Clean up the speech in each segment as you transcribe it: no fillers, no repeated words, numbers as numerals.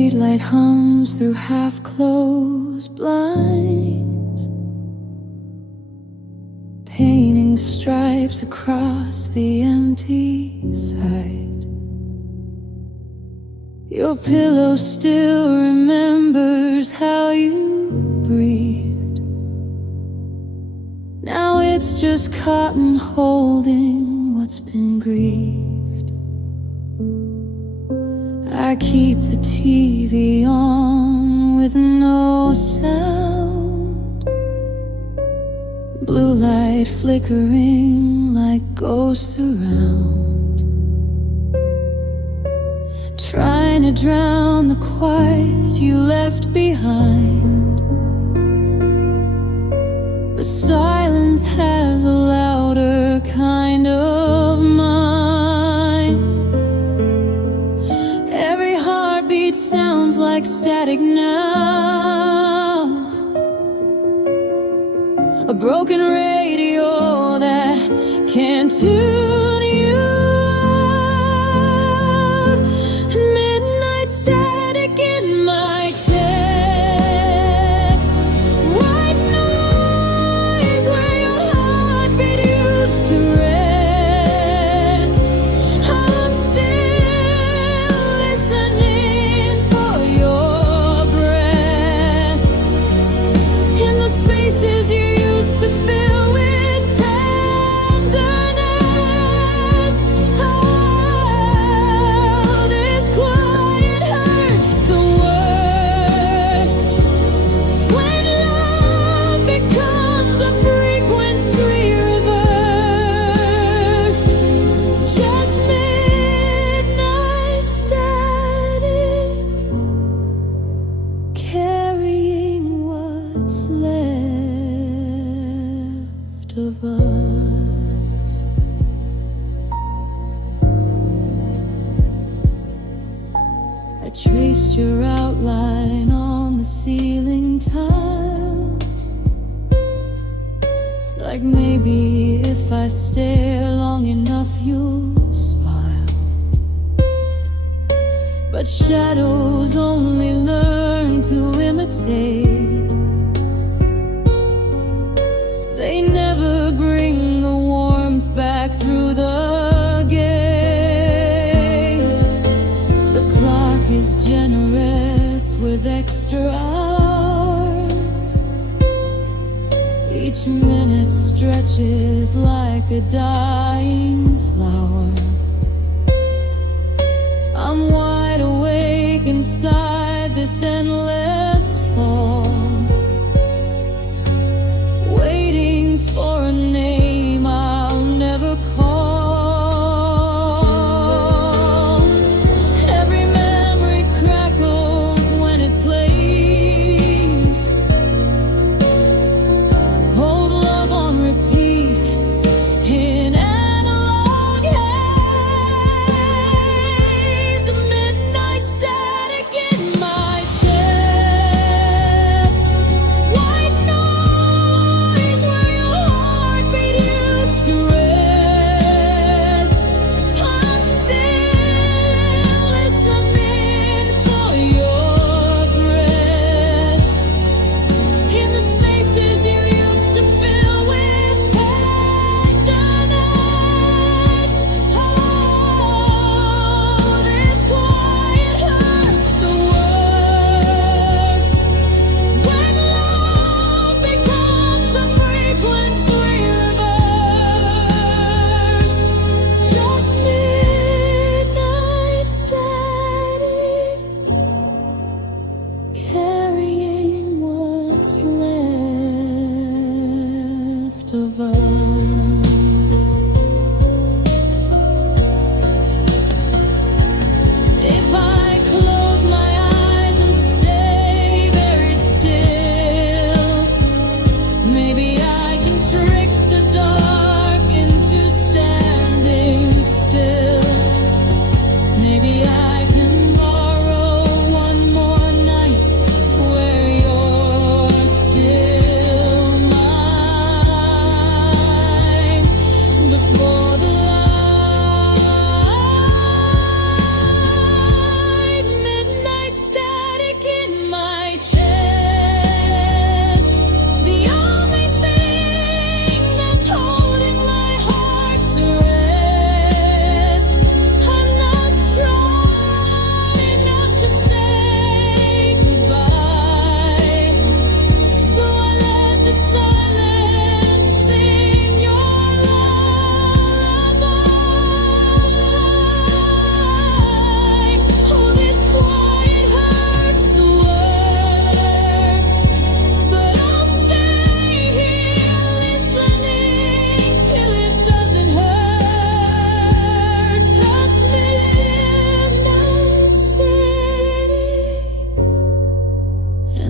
streetlight hums through half-closed blinds, painting stripes across the empty side. Your pillow still remembers how you breathed. Now it's just cotton holding what's been grieved. I keep the TV on with no sound, blue light flickering like ghosts around, trying to drown the quiet you left behind. But silence has a louder kind of mind. Every heartbeat sounds like static now, a broken radio that can't tune you out. Midnight static in my chest, white noise where your heartbeat used to rest. I'm still listening for your breath in the spaces you used to fill with tenderness. Oh, this quiet hurts the worst, when love becomes a frequency reversed. Just midnight static, carrying what's left of us. I traced your outline on the ceiling tiles, like maybe if I stare long enough you'll smile. But shadows only learn to imitate. They never bring the warmth back through the gate. The clock is generous with extra hours. Each minute stretches like a dying flower. I'm wide awake inside this endless fall, waiting for a name I'll never call. Every memory crackles when it plays. Old love on repeat in analog haze. Midnight static in my chest.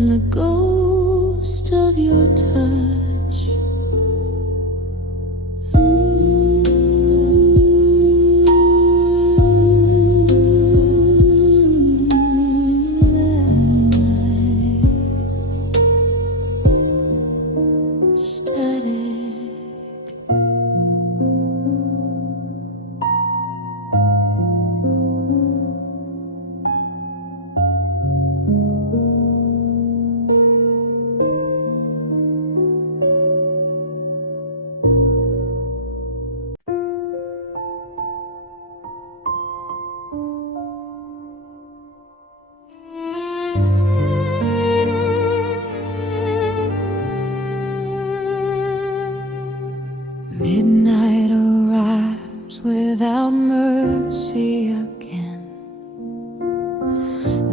and the ghost of your touch. Midnight arrives without mercy again.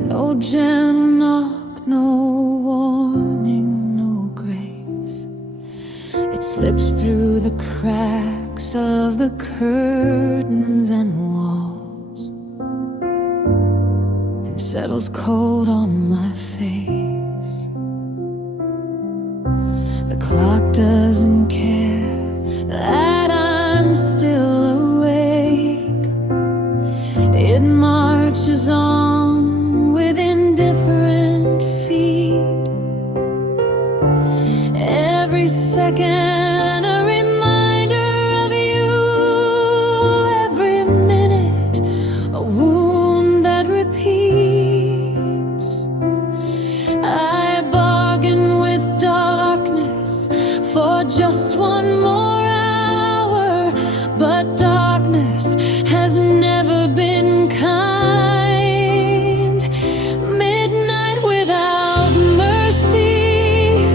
No gentle knock, no warning, no grace. It slips through the cracks of the curtains and walls and settles cold on my face. The clock doesn't care that I'm still awake. It marches on with indifferent feet. Every second a reminder of you. Every minute a wound that repeats. I bargain with darkness for just one more, but darkness has never been kind. Midnight without mercy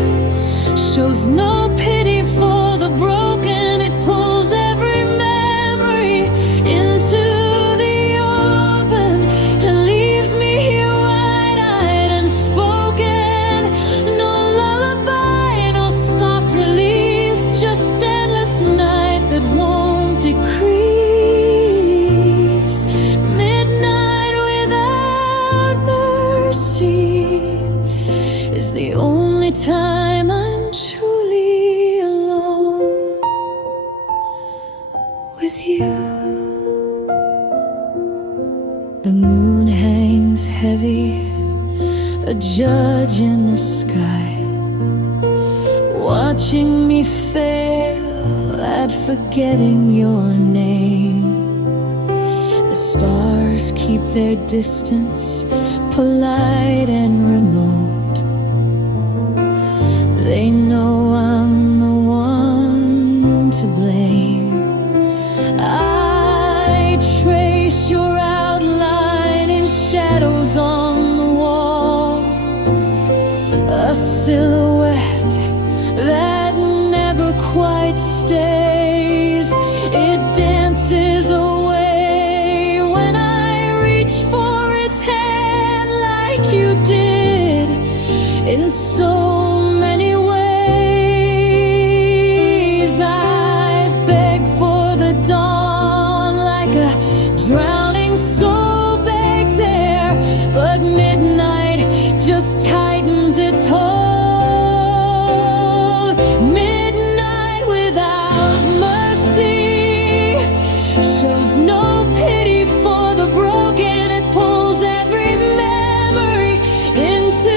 shows no pity for the broken. It pulls every memory into the open and leaves me here wide-eyed and spoken. No lullaby, no soft release, just endless night that won't decrease. Midnight without mercy is the only time I'm truly alone with you. The moon hangs heavy, a judge in the sky, watching me fail at forgetting your name. The stars keep their distance, polite and remote. They know I'm the one to blame. I trace your outline in shadows on the wall, a silhouette that never quite stays. It dances away when I reach for its hand, like you did in so many ways. I beg for the dawn like a drowning soul begs air, but midnight just tightens its hold. Midnight without mercy shows no pity for the broken. It pulls every memory into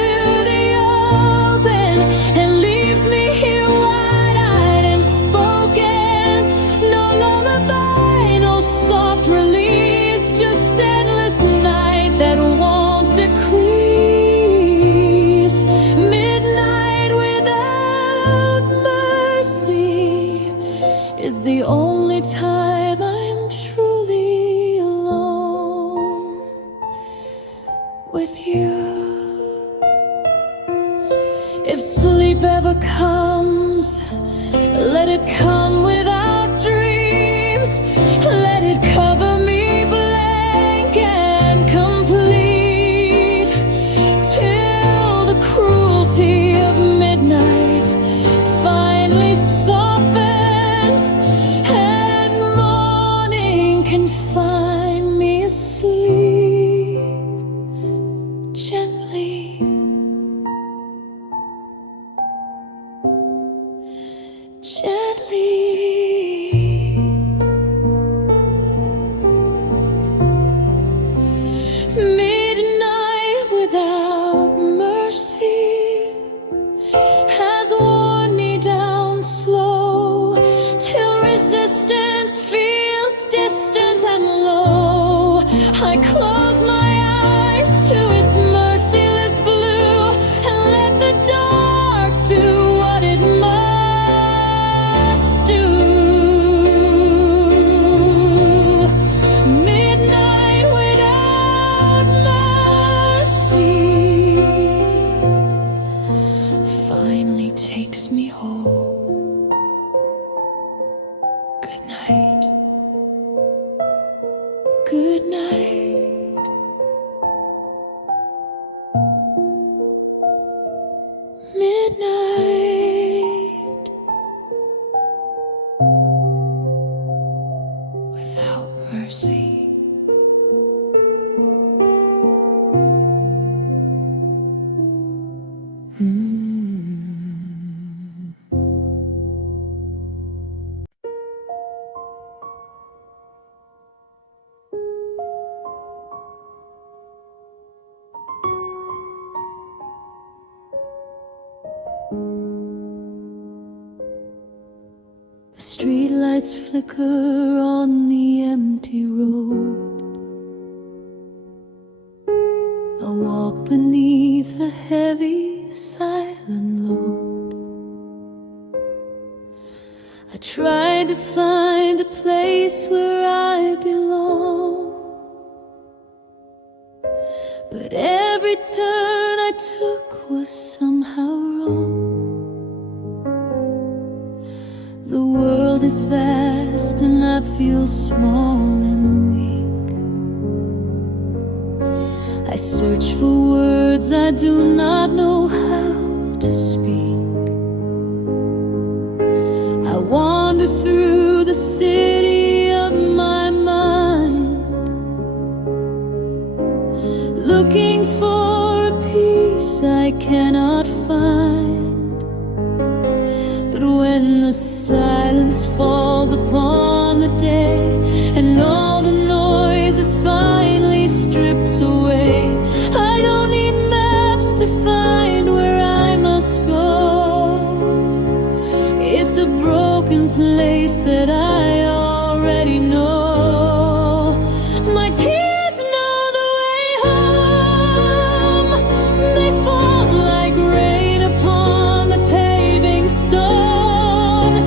the open and leaves me here wide-eyed and spoken. No lullaby, no soft release, just endless night that won't decrease. Midnight without mercy is the only time I'm truly alone with you. If sleep ever comes, let it come without dreams. Let it cover me blank and complete, till the cruelty of midnight finally softens and morning can find me asleep gently gently. Midnight without mercy has worn me down slow, till resistance feels distant and low. I close my eyes to its merciless blue and let the dark do what it must do. Midnight without mercy finally takes me home. Good night. Good night. Midnight without mercy. The streetlights flicker on the empty road. I walk beneath a heavy, silent load. I tried to find a place where I belong, but every turn I took was somehow wrong. The world is vast and I feel small and weak. I search for words I do not know how to speak. I wander through the city of my mind, looking for a peace I cannot find. But when the silence falls upon the day and all the noise is finally stripped away, I don't need maps to find where I must go. It's a broken place that I already know. My tears know the way home. They fall like rain upon the paving stone.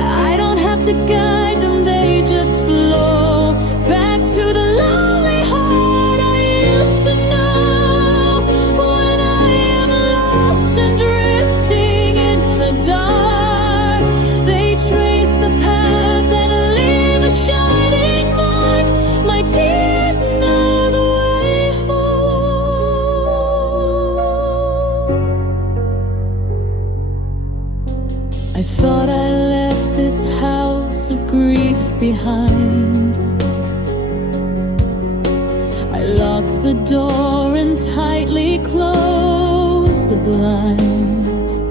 I don't have to guide them, they just flow back to the lonely heart I used to know. When I am lost and drifting in the dark, they trace the path and leave a shining mark. My tears know the way home. I thought I left this house of grief behind. I locked the door and tightly closed the blinds.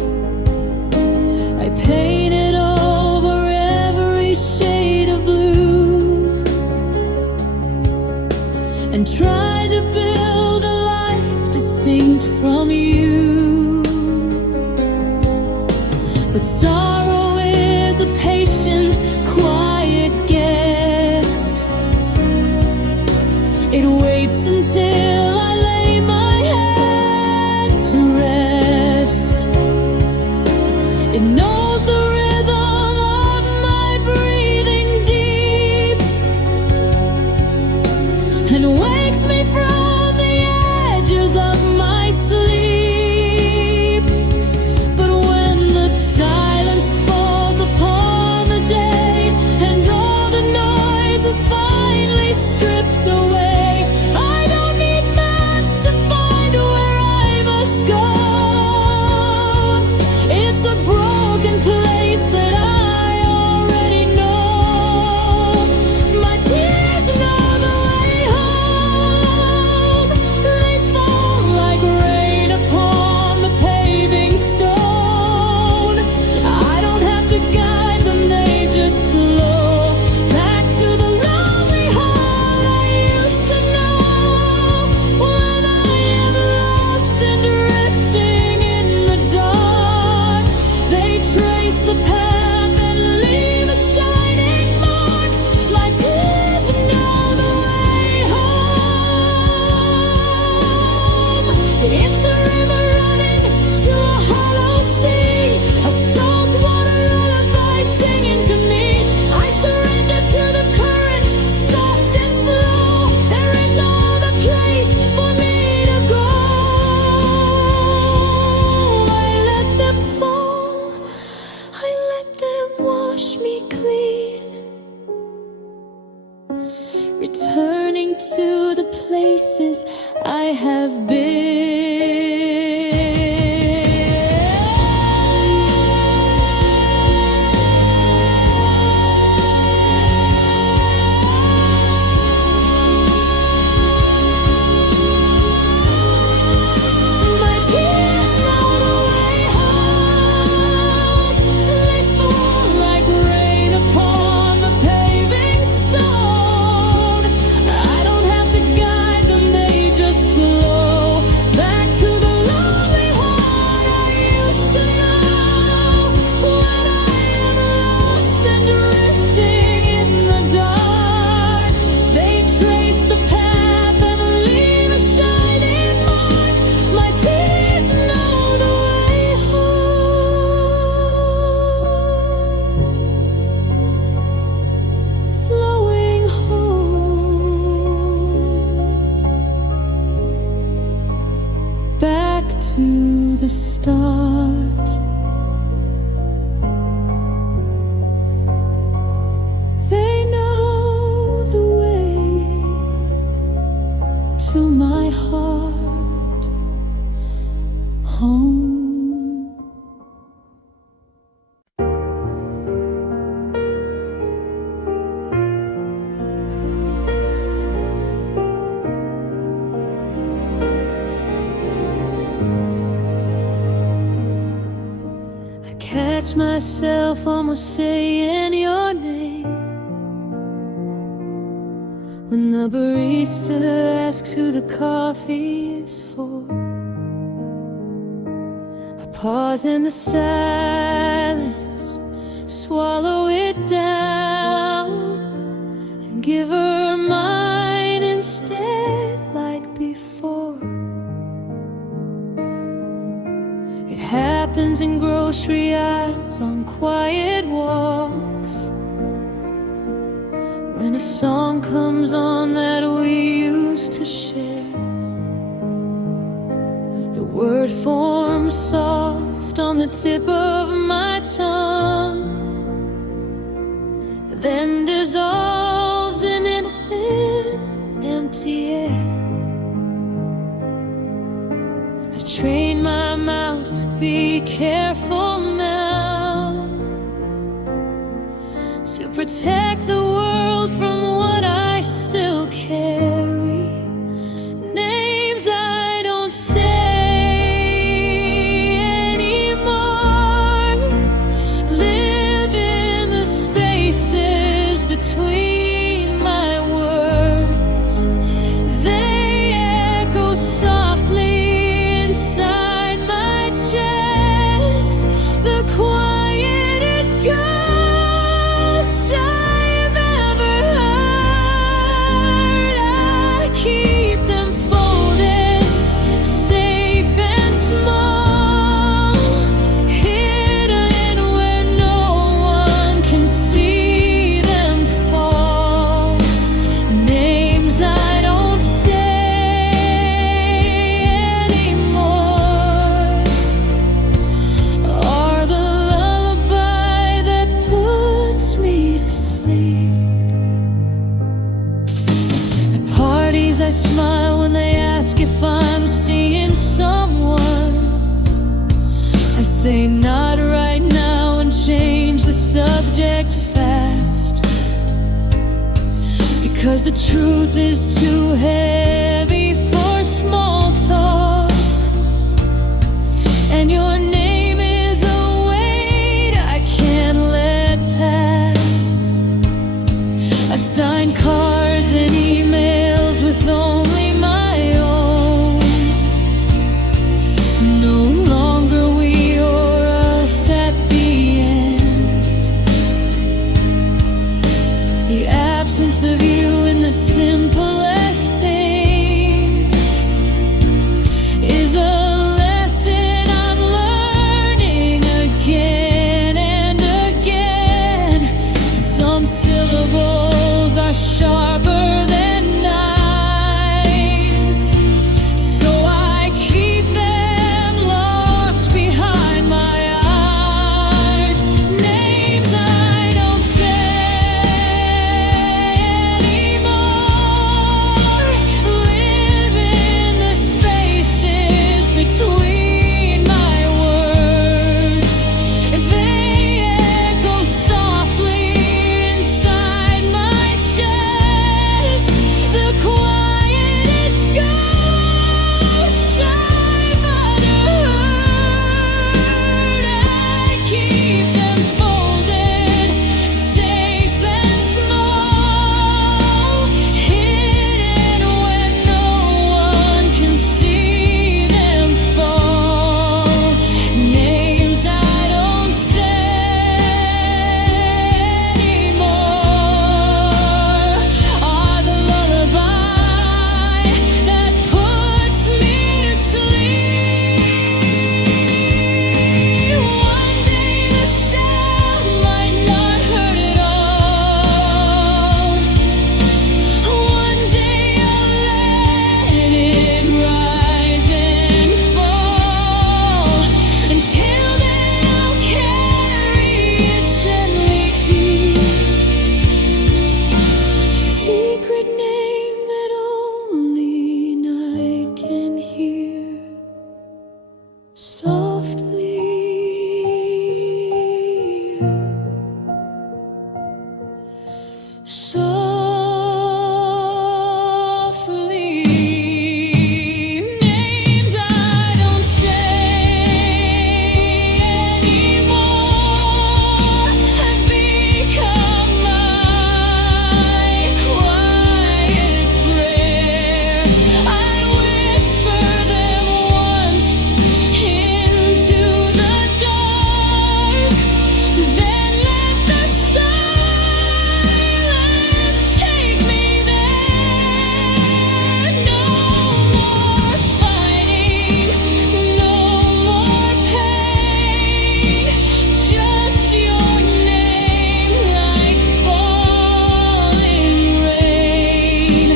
I painted over every shade of blue and tried to build a life distinct from you. But sorrow is a patient, quiet guest. It waits until I lay my head to rest. It knows the rhythm of my breathing deep and wakes me from the edges of my sleep. But when the silence back to the start. They know the way to my heart home. Catch myself almost saying your name when the barista asks who the coffee is for. I pause in the silence, swallow it down, and give her mine instead like before. It happens in grocery aisles, on quiet walks, when a song comes on that we used to share. The word forms soft on the tip of my tongue, then dissolves in an empty air. I've trained my mouth to be careful now, to protect the world from what I still carry. Names I don't say anymore, live in the spaces between my words. They echo softly inside my chest, the quietest ghost I've ever heard. I keep them folded, safe and small, hidden where no one can see them fall. Names I don't say anymore are the lullaby that puts me to sleep. At parties I smile when they ask if I'm seeing someone. I say not right now and change the subject fast, because the truth is too heavy for small talk, and your name is a weight I can't let pass. I sign cards and emails with only my own. No longer we or us at the end. The absence of you in the simplest things softly. Softly, names I don't say anymore have become my quiet prayer. I whisper them once into the dark, then let the silence take me there. No more fighting, no more pain, just your name like falling rain.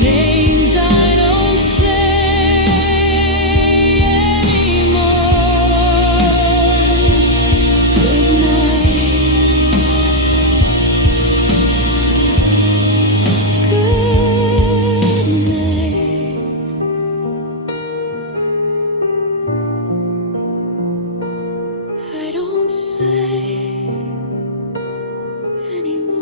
Names I don't say anymore. Good night. Good night. I don't say anymore.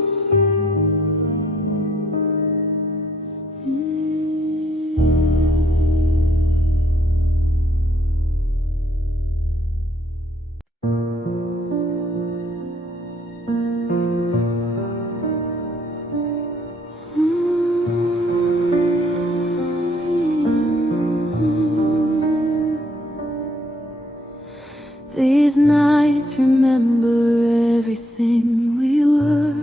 These nights remember everything we were,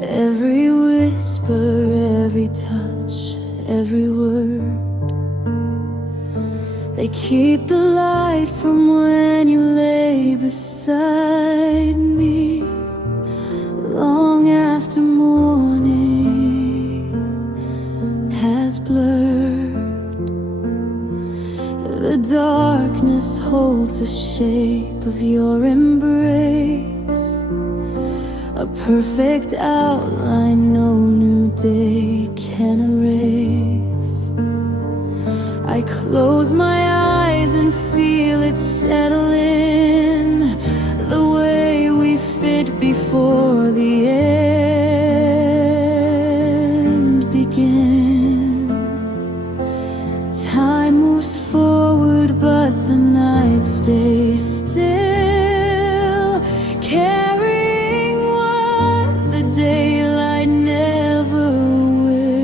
every whisper, every touch, every word. They keep the light from when you lay beside me, long after morning has blurred. The darkness holds the shape of your embrace, a perfect outline no new day can erase. I close my eyes and feel it settle in, the way we fit before the end begin. Time moves forward, but the night stays still, carrying what the daylight never will.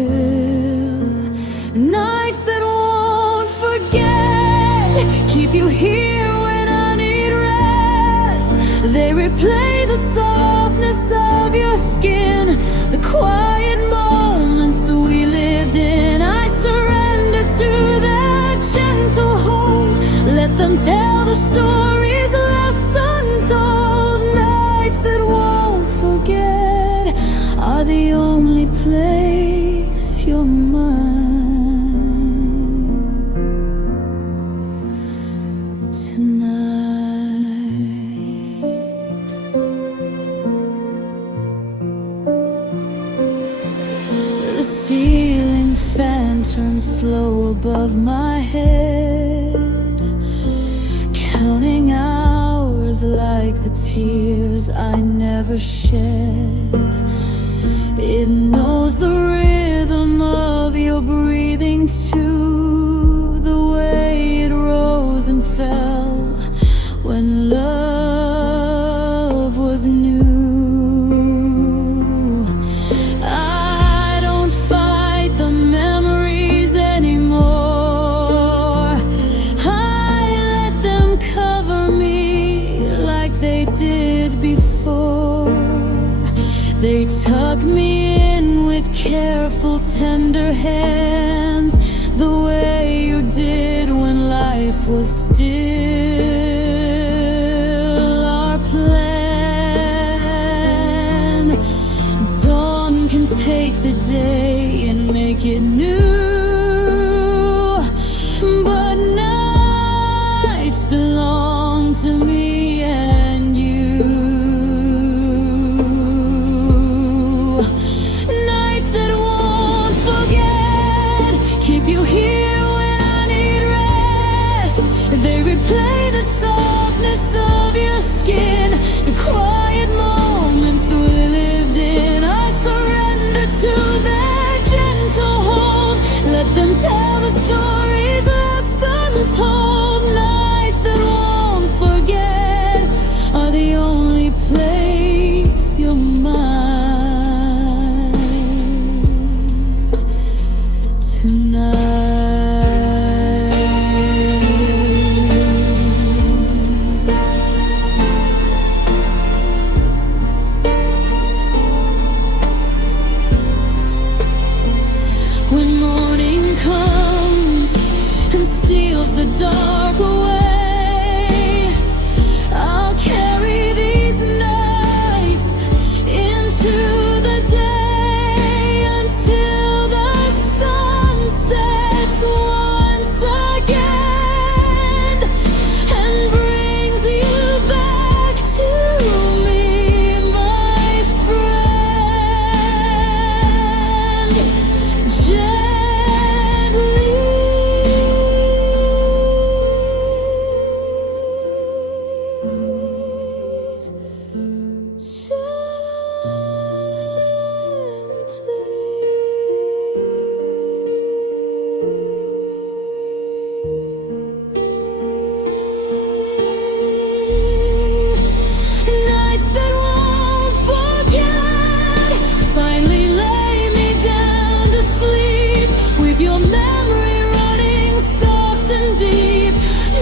Nights that won't forget, keep you here when I need rest. They replay the softness of your skin, the quiet moments we lived in. I surrender to that gentle hold. Let them tell the stories left untold. Nights that won't forget are the only place you're mine tonight. The ceiling fan turns slow above my head, counting hours like the tears I never shed. It knows the rhythm of your breathing too, the way it rose and fell when love was new. I don't fight the memories anymore. I let them cover me like they did before. They tuck me in with careful, tender hands, the way you did when life was still our plan. Dawn can take the day and make it new, but nights belong to me and you. Nights that won't forget, keep you here when I need rest. steals the dark away. I'll carry these nights into the day until the sun sets once again and brings you back to me, my friend. Nights that won't forget, finally lay me down to sleep with your memory running soft and deep.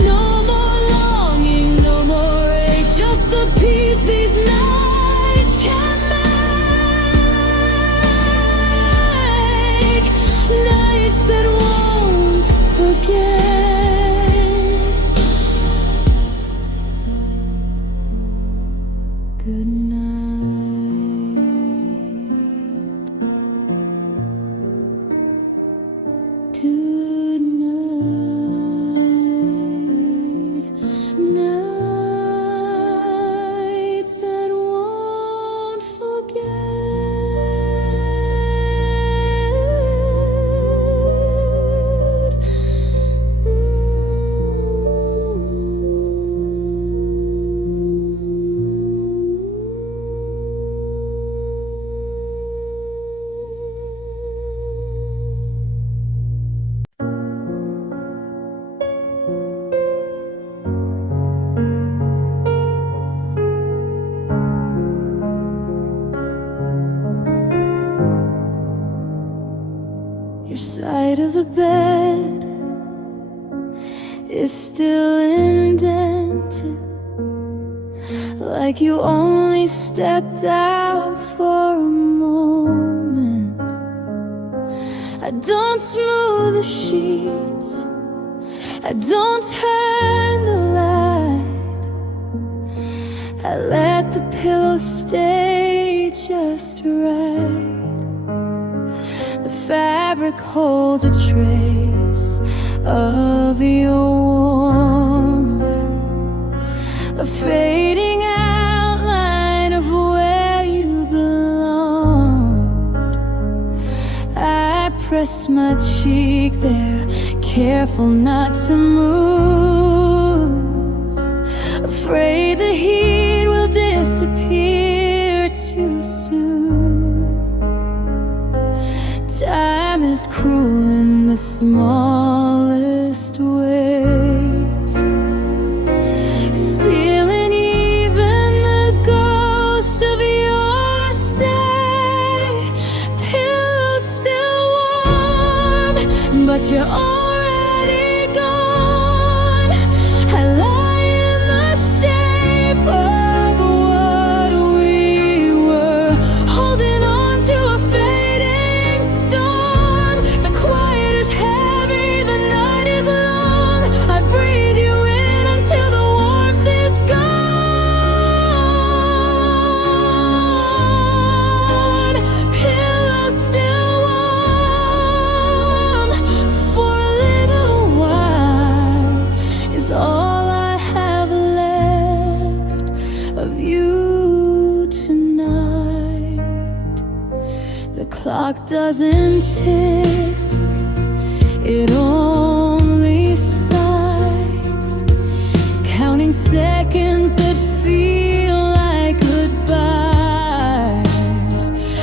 No more longing, no more ache, just the peace these nights can make. Nights that won't forget. Good night. Good night. Nights that won't Your side of the bed is still indented, like you only stepped out for a moment. I don't smooth the sheets, I don't turn the light, I let the pillow stay just right. The fabric holds a trace of your warmth, a fading outline of where you belonged. I press my cheek there, careful not to move, afraid the heat will disappear too soon. Time is cruel in the smallest ways, stealing even the ghost of your stay. Pillow still warm, but you're already gone. I lie in the shape of what we were, holding on to a fading storm. The quiet is heavy, the night is long. I breathe you in until the warmth is gone. Pillow still warm for a little while is all I have left of you tonight. The clock doesn't tick, it only sighs, counting seconds that feel like goodbyes.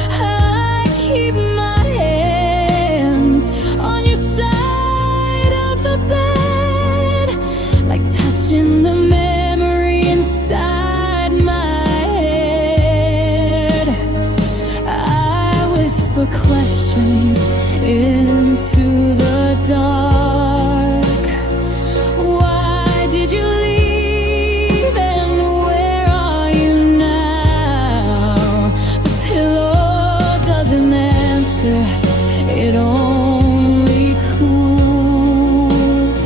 I keep my hands on your side of the bed, like touching the memory inside my head. I whisper questions into the dark. Why did you leave and where are you now? The pillow doesn't answer, it only cools.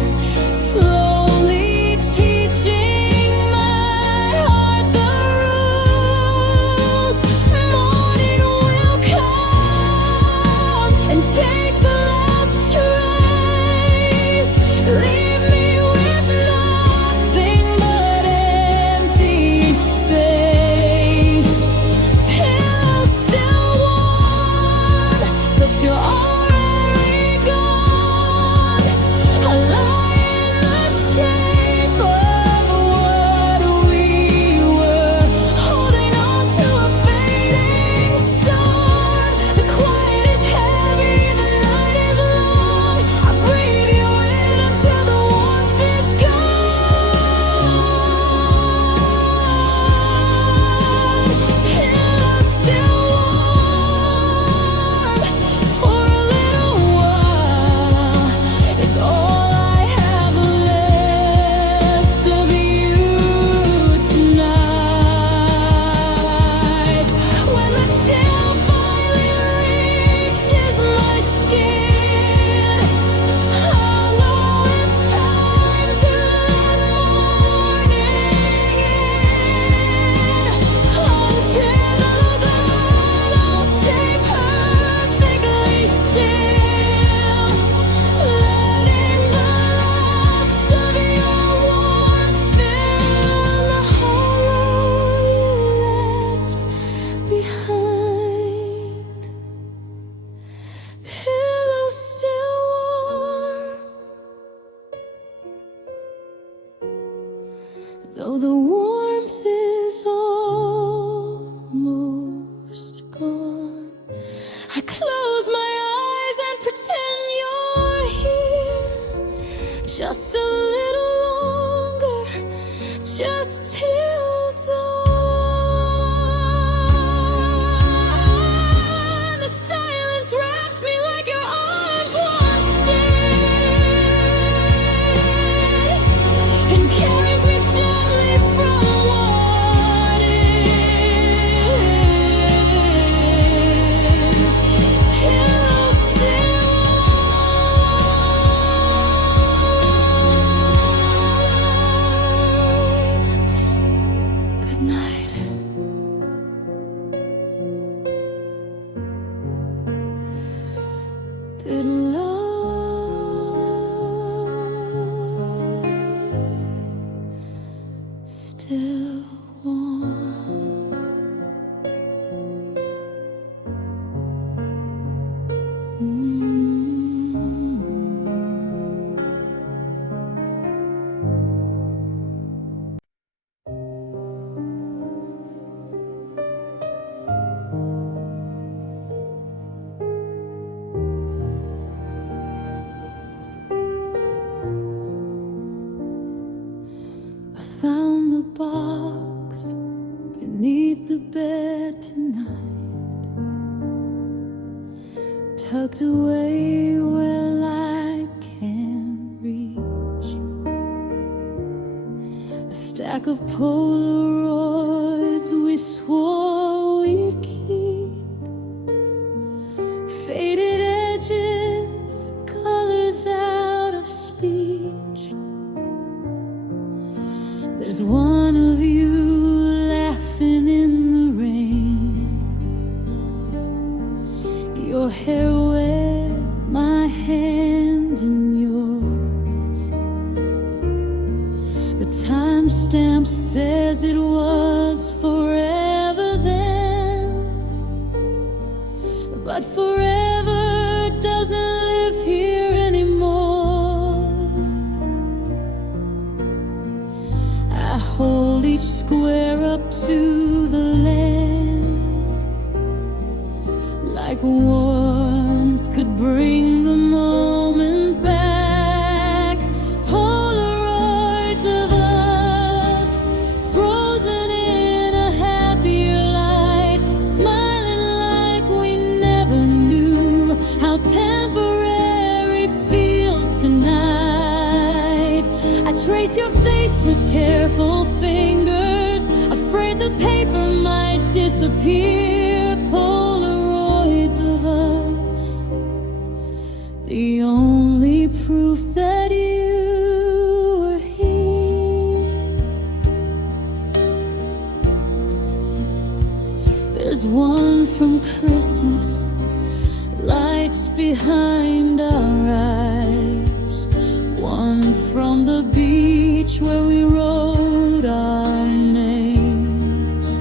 though the warmth is almost gone. I close my eyes and pretend you're here, just a little longer, just till dawn. The silence wraps me like your arms once did, and carries me gently from what is. Pillow still. Good night. Good Lord, still warm. I found the box beneath the bed tonight, tucked away where light can't reach. A stack of Polaroids we swore we'd keep, faded edges, colors out of speech. There's one of you laughing in the rain, your hair wet, my hand in yours. The timestamp says it was forever then, but forever doesn't live here anymore. I hold each square up to the land, like warmth could bring the moment back. Polaroids of us, frozen in a happier light, smiling like we never knew how temporary feels tonight. I trace your face with careful fingers, afraid the paper might disappear. Polaroids of us, the only proof that you were here. There's one from Christmas, lights behind our eyes, one from the beach where we wrote our names.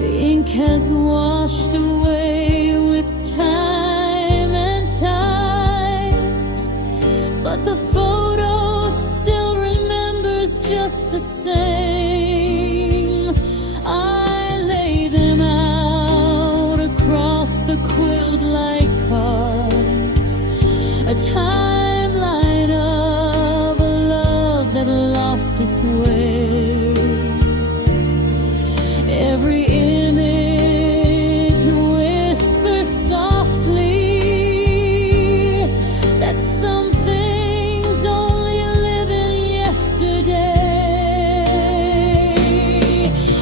The ink has washed away with time and tides, but the photo still remembers just the same. I lay them out across the quilt like cards, a timeline of a love that lost its way. Every image whispers softly that some things only live in yesterday.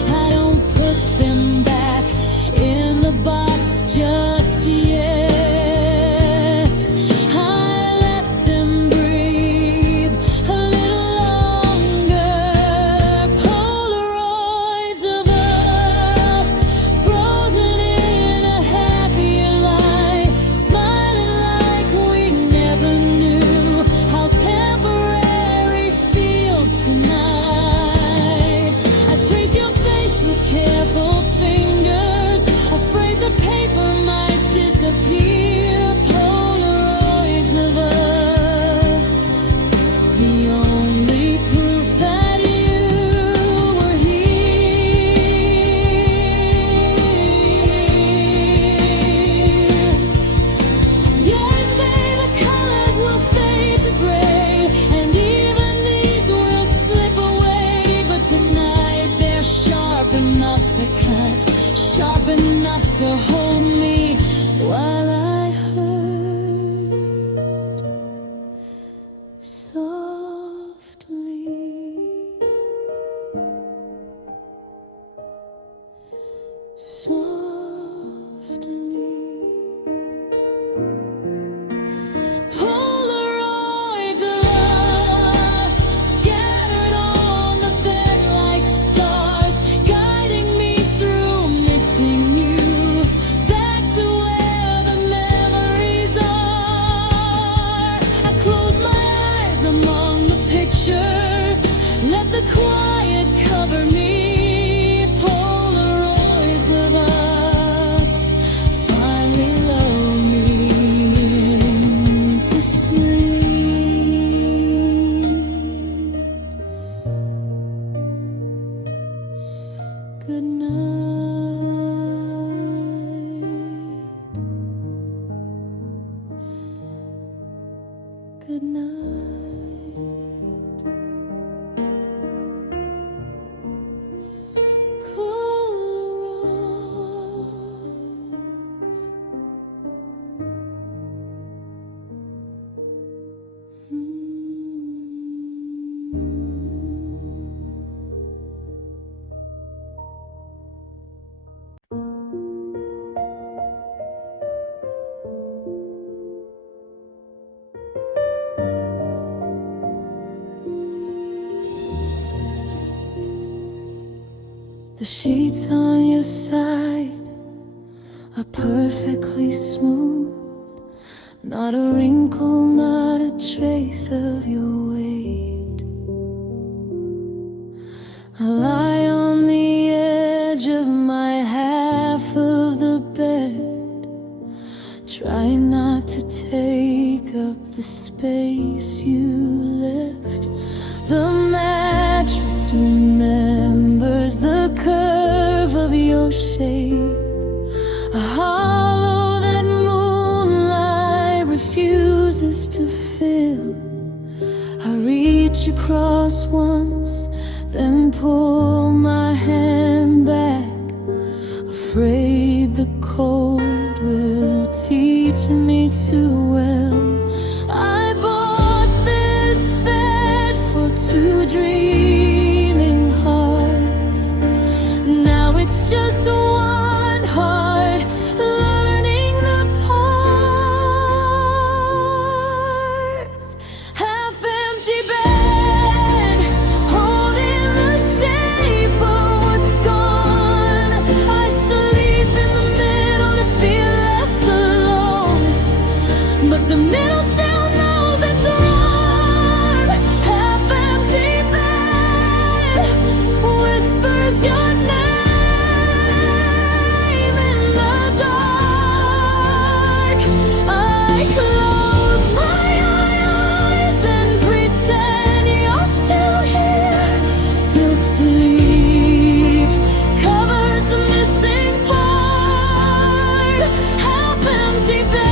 I don't put them back in the box just yet. I let them breathe a little longer. Polaroids of us, frozen in a happier light, smiling like we never knew how temporary feels tonight. I trace your face with careful fingers, afraid the paper might disappear. Polaroids of us, the only proof that quiet cover me. Polaroids of us finally lull me into sleep. Good night. Good night. Colors. The sheets on your side are perfectly smooth. Not a wrinkle, not a trace of your weight. I lie on the edge of my half of the bed, trying not to take up the space you left. The mattress remembers the curve of your shape, a hollow that moonlight refuses to fill. I reach across once, then pull my hand back, afraid the cold will teach me too well. I bought this bed for two dreaming hearts. Now it's just one heart learning the parts. Half-empty bed, holding the shape of what's gone. I sleep in the middle to feel less alone, but the middle still knows it's wrong. Half-empty bed whispers your name in the dark. I close my eyes and pretend you're still here till sleep covers the missing part. Half-empty bed.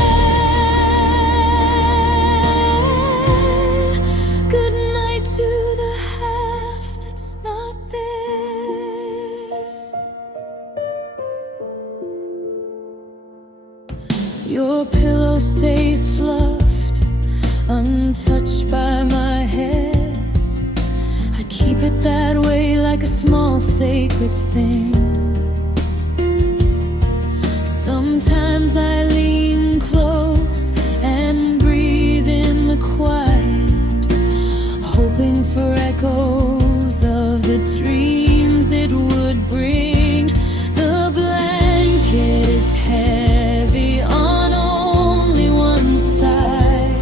Good night to the half that's not there. Your pillow stays fluffed, untouched by my head. I keep it that way like a small sacred thing. Sometimes I lean close and breathe in the quiet, hoping for echoes of the dreams it would bring. The blanket is heavy on only one side.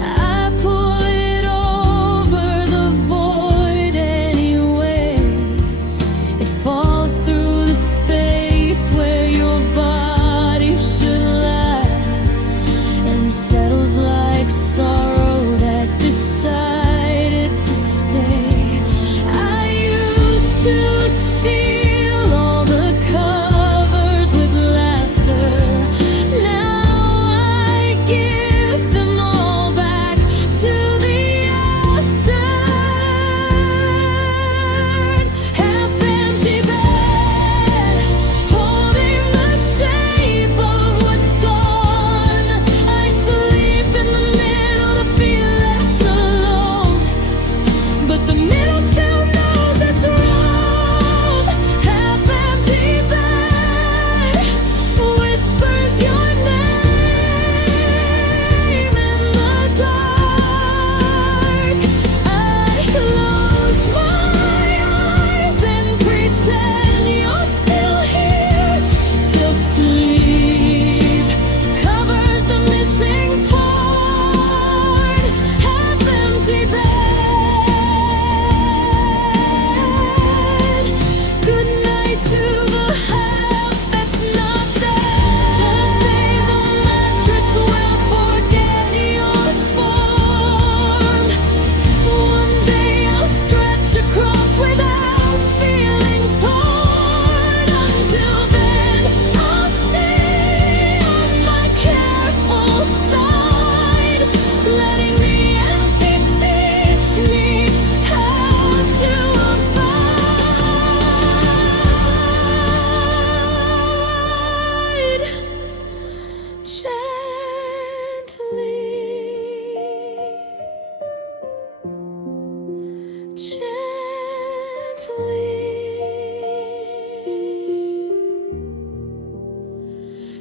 I pull it over the void anyway. It falls through the space where your body should lie, and settles like sorrow that decided to stay. I used to steal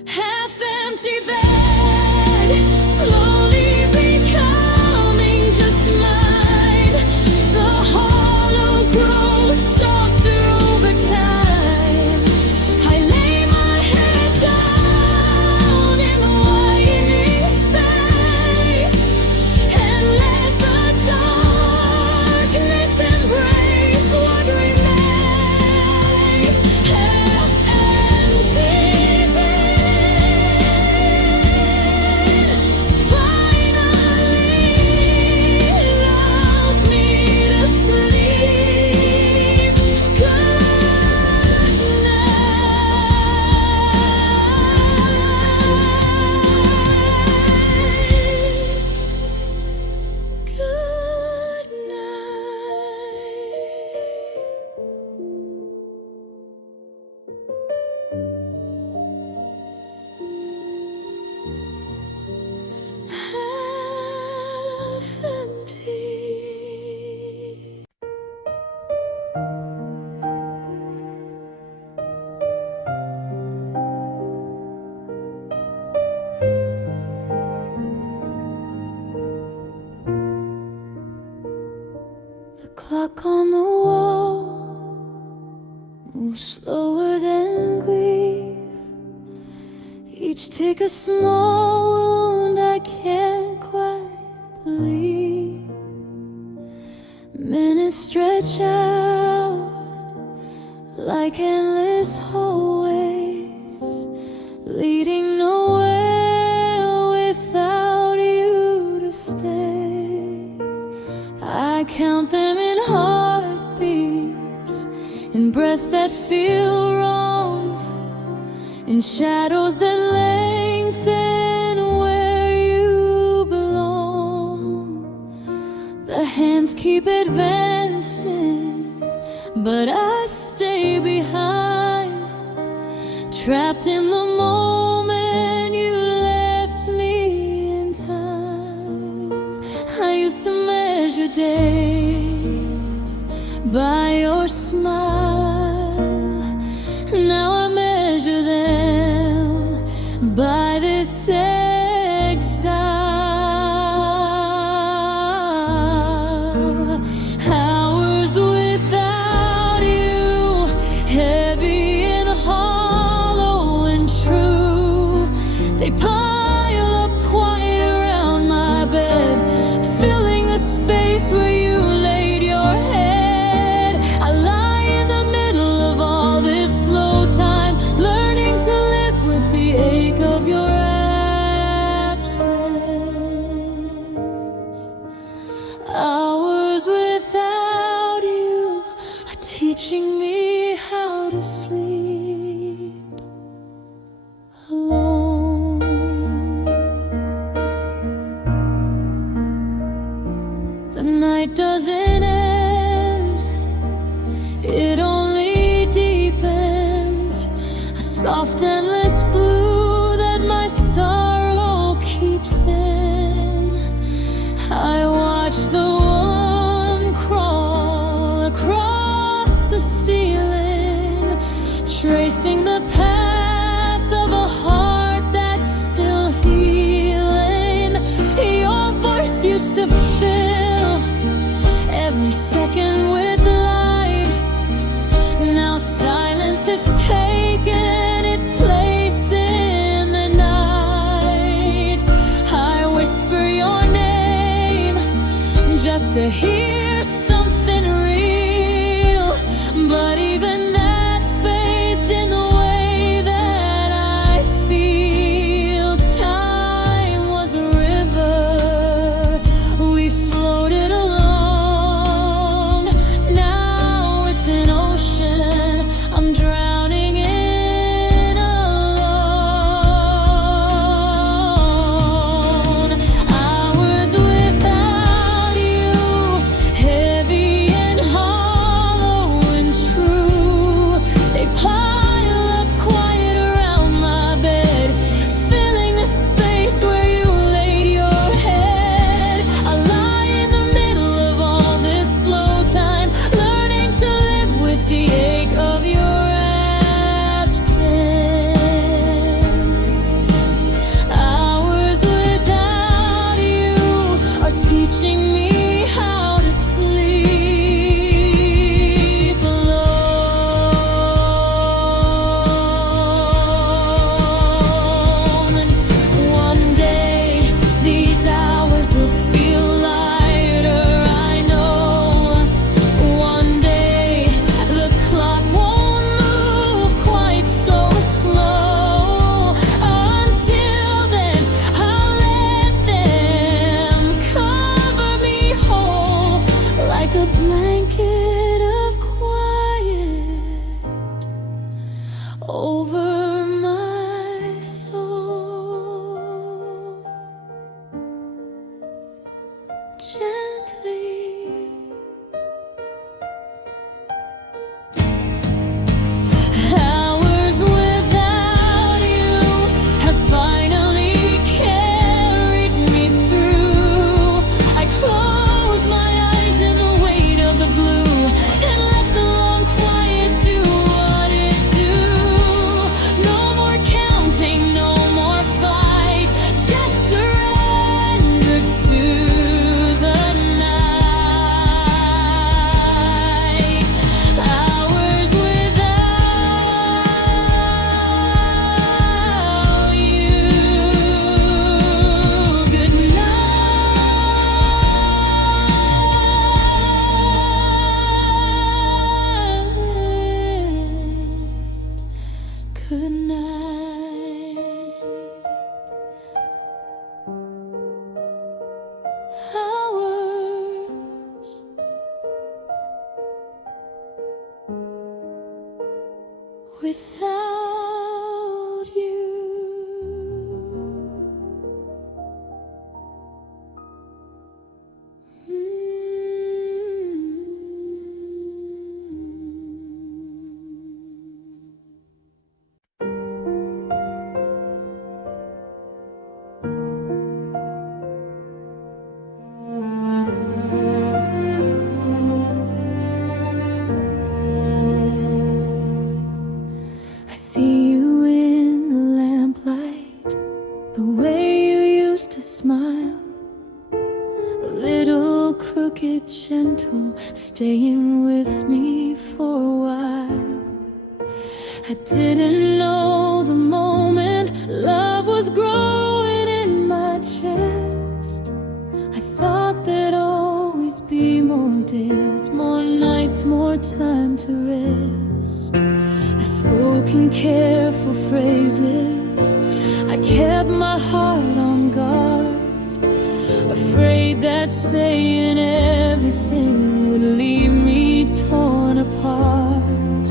Half-empty bed, slowly becoming just mine. The hollow grows softer over time. I lay my head down in the widening space and let the darkness embrace what remains. Half-empty clock on the wall moves slower than grief. Each tick a small wound I can't quite believe. Minutes stretch out like endless hallways, leading nowhere without you to stay. I count them in heartbeats, in breaths that feel wrong, in shadows that lengthen where you belong. The hands keep advancing, but I stay behind, trapped in the moment you left me in time. I used to measure days by your smile. Now I measure them by this exile. Hours without you, heavy and hollow and true. They pile up quiet around my bed, filling the space where you laid your head. I lie in the middle of all this slow time, learning to live with the ache of your absence. Hours without you are teaching me how to sleep alone. The night doesn't end, it only deepens. A soft endless blue that my sorrow keeps in. I watch the one crawl across the ceiling, tracing the path of a heart that's still healing. Your voice used to fill every second with light. Now silence has taken its place in the night. I whisper your name just to hear something real, but even that fades in the way that I feel. Time was a river, we floated along. Now it's an ocean, I'm drowning in alone. Hours without you, like a blanket of quiet over my soul. Gently, hours without you have finally carried me through. I close my eyes in the weight of the blue and let the long quiet do what it do. No more counting, no more fight, just surrender to the night. Hours without you. Good night. Good night. Hours without you. I see you in the lamplight, the way you used to smile, a little crooked, gentle, staying with me for a while. I didn't know the moment love was growing in my chest. I thought there'd always be more days, more nights, more time to rest. I spoke in careful phrases, I kept my heart on guard, afraid that saying everything would leave me torn apart.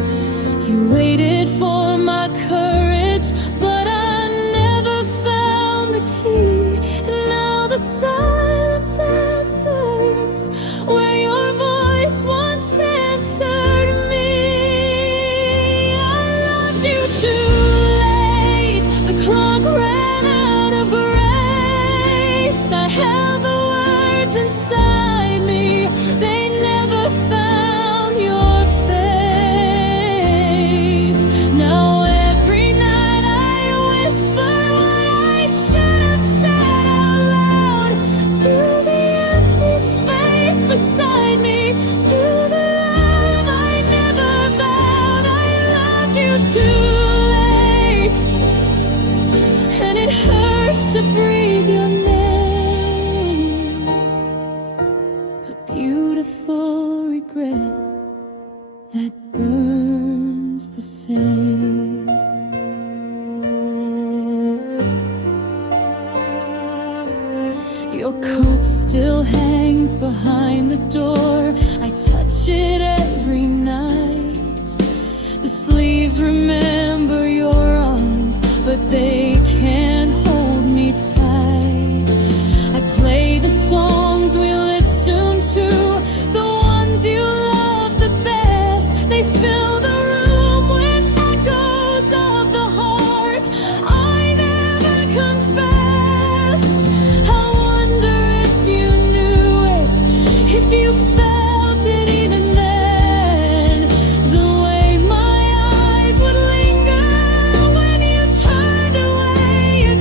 You waited for my courage, but I never found the key. And now the silence answers where your voice once answered me. The clock ran out of grace. I held the words inside me, they never found your face. Now every night I whisper what I should have said out loud, to the empty space beside me, to the love I never vowed. I loved you too late, and it hurts to breathe your name. A beautiful regret that burns the same. Your coat still hangs behind the door, I touch it every night. The sleeves remember your arms, but they can't hold me tight. I play the songs we listen to, the ones you love the best. They fill the room with echoes of the heart I never confessed. I wonder if you knew it, if you felt it even then, the way my eyes would linger when you turned away.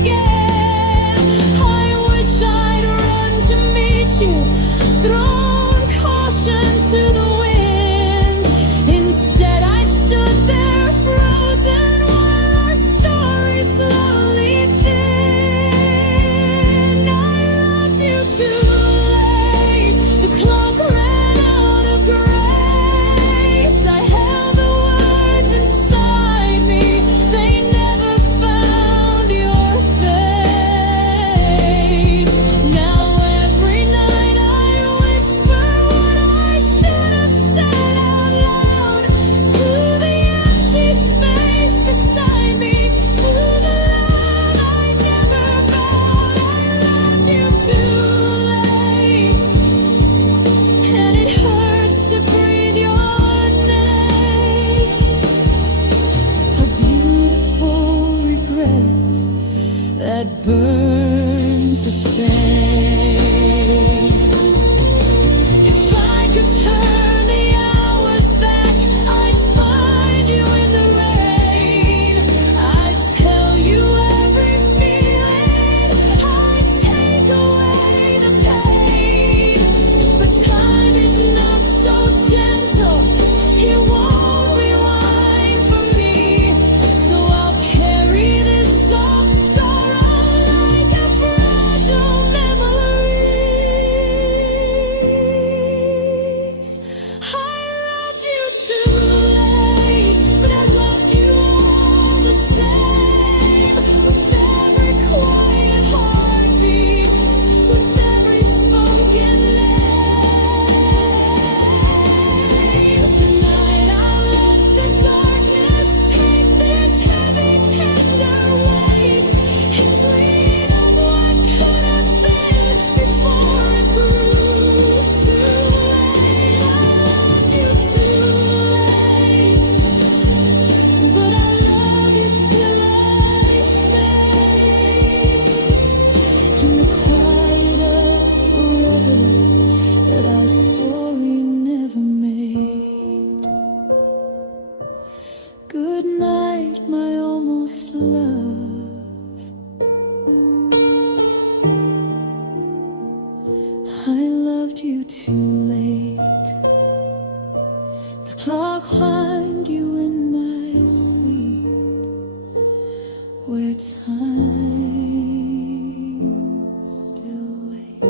I'll find you in my sleep, where time still waits.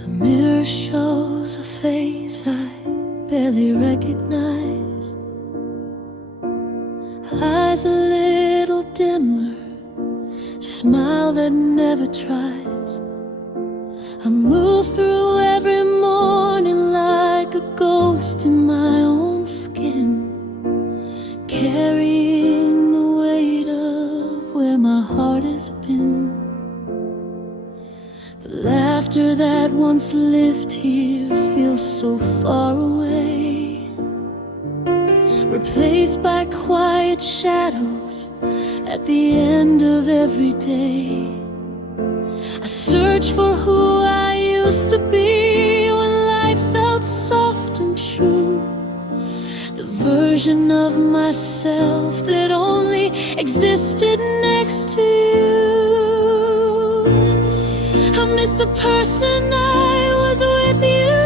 The mirror shows a face I barely recognize, eyes a little dimmer, smile that never tries. I move through every morning like a ghost in my own skin, carrying the weight of where my heart has been. The laughter that once lived here feels so far away, replaced by quiet shadows at the end of every day. I search for who I used to be when life felt soft and true, the version of myself that only existed next to you. I miss the person I was with you,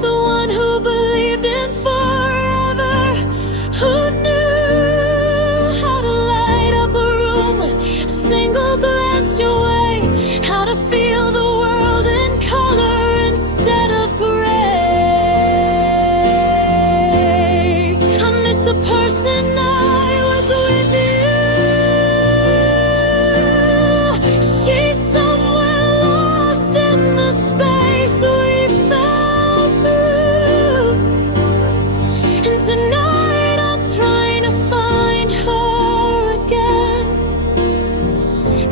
the one who believed in forever, who knew how to light up a room, a single glance your way, how to feel the world in color instead of gray. I miss the person I was with you. She's somewhere lost in the space we fell through, and tonight I'm trying to find her again.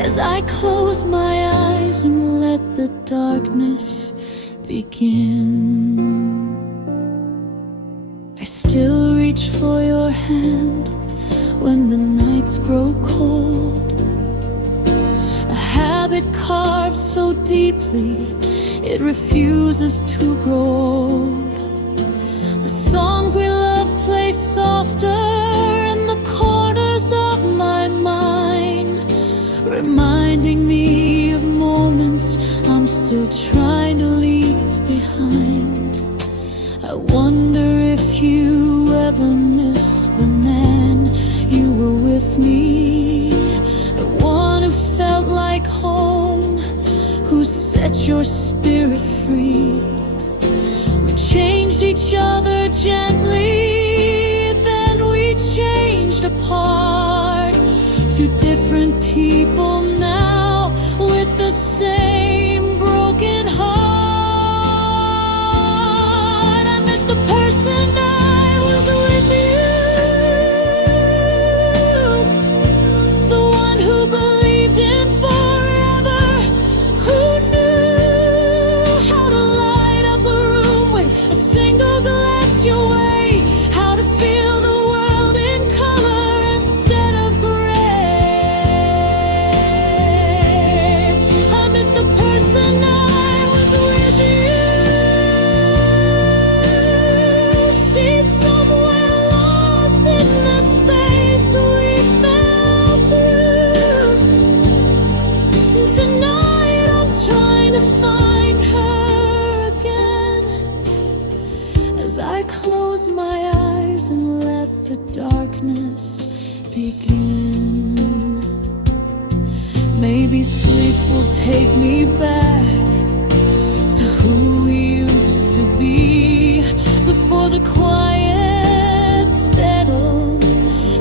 As I close my eyes and let the darkness begin, I still reach for your hand when the nights grow cold, a habit carved so deeply it refuses to grow old. The songs we love play softer in the corners of my mind, reminding me of moments I'm still trying to leave behind. I wonder if you ever miss the man you were with me, the one who felt like home, who set your spirit free. We changed each other gently, then we changed apart, two different people now with the same broken heart. I miss the person I was with you, the one who believed in forever, who knew how to light up a room with a single glance your way, how to feel the world in color instead of gray. I miss the person I was with you. She's somewhere lost in the space we fell through. Tonight I'm trying to find her again, as I close my eyes and let the darkness begin. Maybe sleep will take me back to who we used to be, before the quiet settled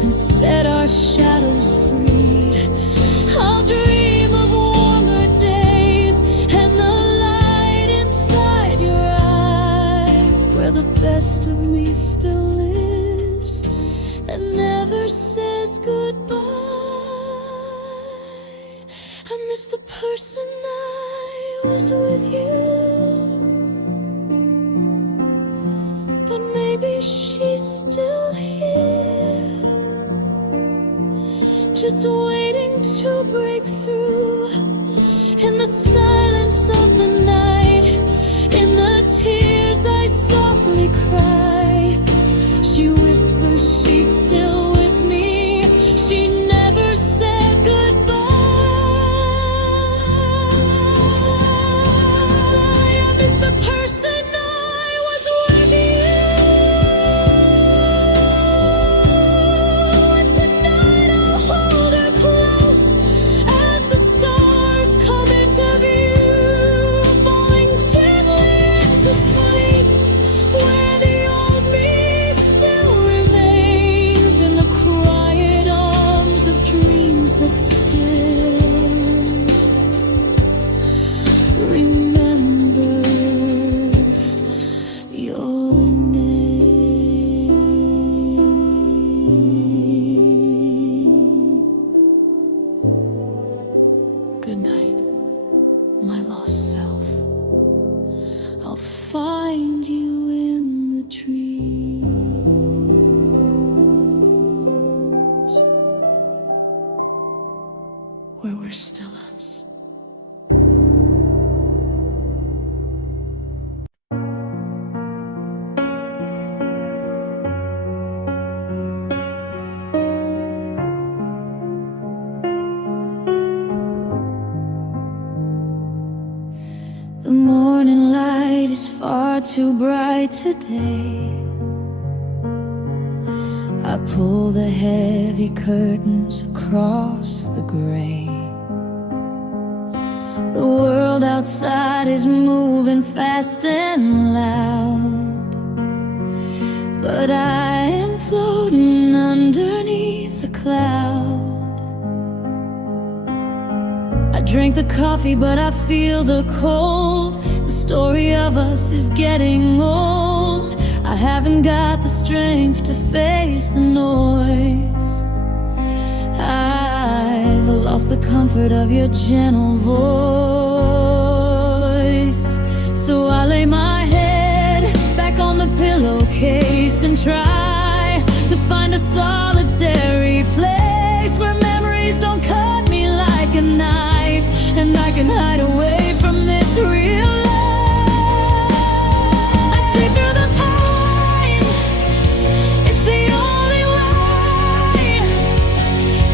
and set our shadows free. I'll dream of warmer days and the light inside your eyes, where the best of me still lives and never says goodbye. I miss the person I was with you, but maybe she's still here, just waiting to break through. In the silence of the night, in the tears I softly cry, she whispers she's still with me. She never said goodbye. I miss the person I was with you, and tonight I'll hold her close as the stars come into view, falling gently into sleep, where the old me still remains in the quiet arms of dreams that still remember your name. Good night, my lost self. I'll find you in the trees, where we're still us. The morning light is far too bright today. I pull the heavy curtains across the gray. The world outside is moving fast and loud, but I am floating underneath a cloud. I drink the coffee, but I feel the cold. The story of us is getting old. I haven't got the strength to face the noise. I've lost the comfort of your gentle voice. So I lay my head back on the pillowcase and try to find a solitary place where memories don't cut me like a knife, and I can hide away from this real life. I sleep through the pain. It's the only way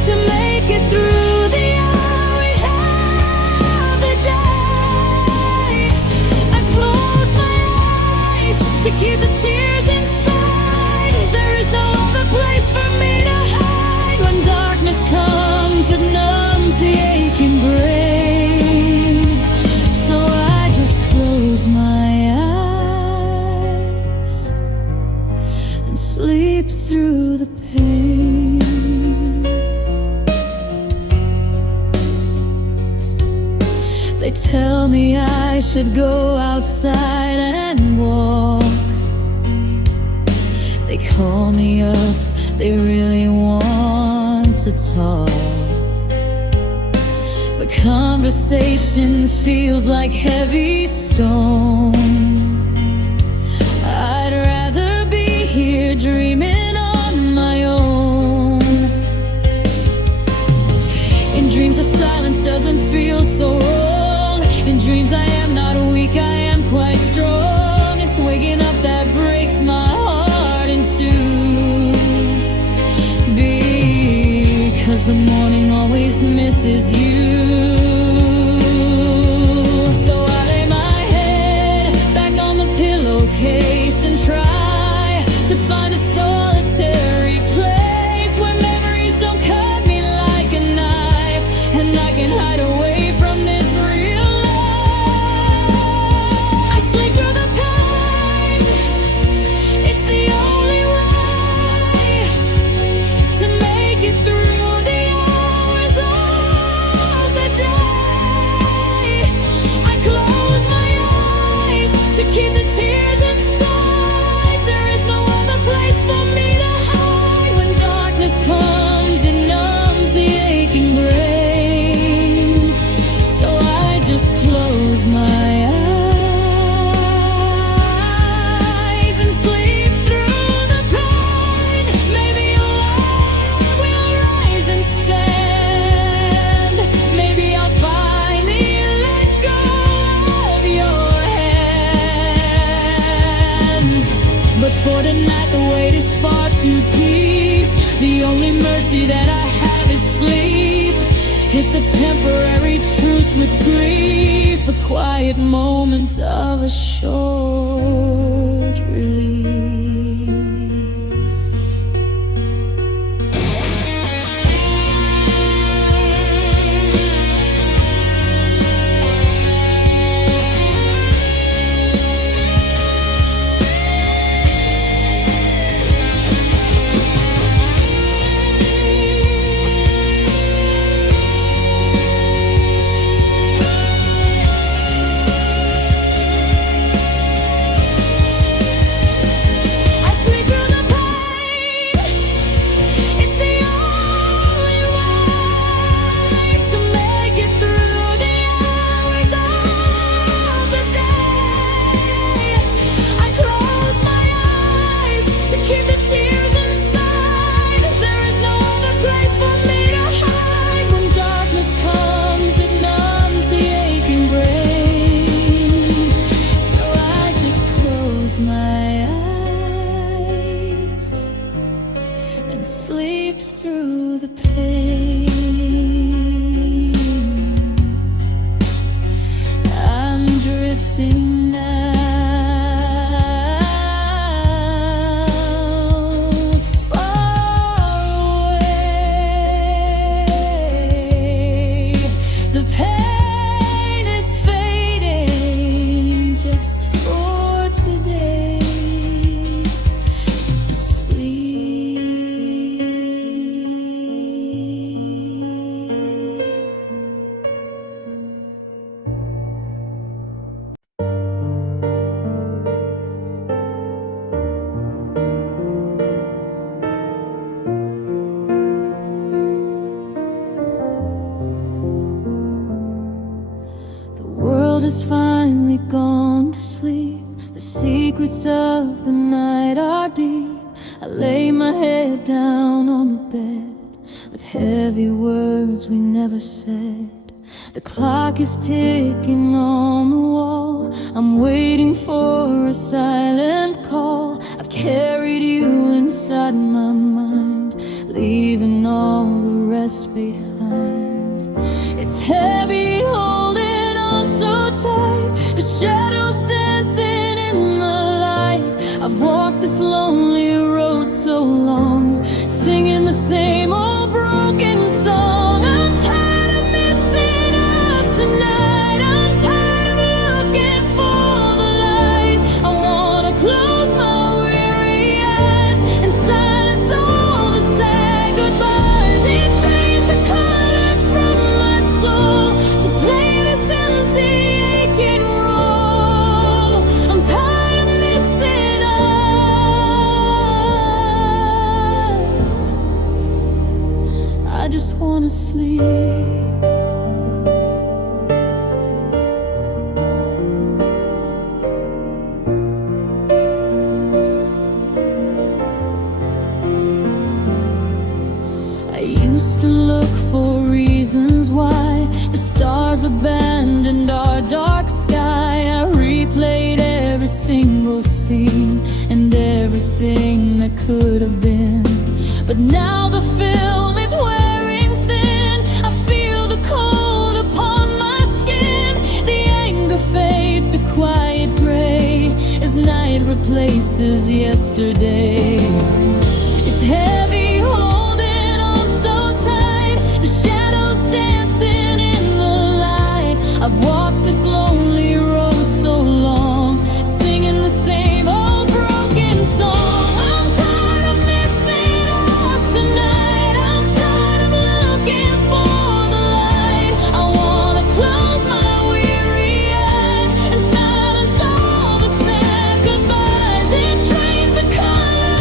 to make it through the hour we have the day. I close my eyes to keep the tears inside. There is no other place for me to hide. When darkness comes, it numbs the aching brain. So I just close my eyes and sleep through the pain. They tell me I should go outside and walk. They call me up, they really want to talk, but conversation feels like heavy stone. I'd rather be here dreaming on my own. In dreams the silence doesn't feel so wrong. In dreams I am not weak, I am quite strong. It's waking up that breaks my heart in two, because the morning always misses you. So I lay my head back on the pillowcase and try to find a solitary place where memories don't cut me like a knife, and I can hide away from this real life. I sleep through the pain. It's the only way to make it through the hours of the day. too deep. The only mercy that I have is sleep. It's a temporary truce with grief, a quiet moment of a short release. Sleep through the pain. I'm drifting now, far away. The pain is fading just for today. Has finally gone to sleep. The secrets of the night are deep. I lay my head down on the bed with heavy words we never said. The clock is ticking on the wall. I'm waiting for a silent call. I've carried you inside my mind, leaving all the rest behind. It's heavy holding on so tight, the shadows dancing in the light. I've walked this lonely road so long, singing the same old broken song. I'm tired of missing us tonight. I'm tired of looking for the light. I wanna close my weary eyes and silence all the sad goodbyes. It drains the color from my soul to play this empty aching role. I'm tired of missing us. I just wanna sleep. I used to look for reasons why the stars abandoned our dark sky. I replayed every single scene and everything that could have been. But now the film is wearing thin. I feel the cold upon my skin. The anger fades to quiet gray as night replaces yesterday. It's heavy holding on so tight, the shadows dancing in the light. I've walked this lonely road so long, singing the same old broken song. I'm tired of missing us tonight. I'm tired of looking for the light. I wanna close my weary eyes and silence all the sad goodbyes. It drains the color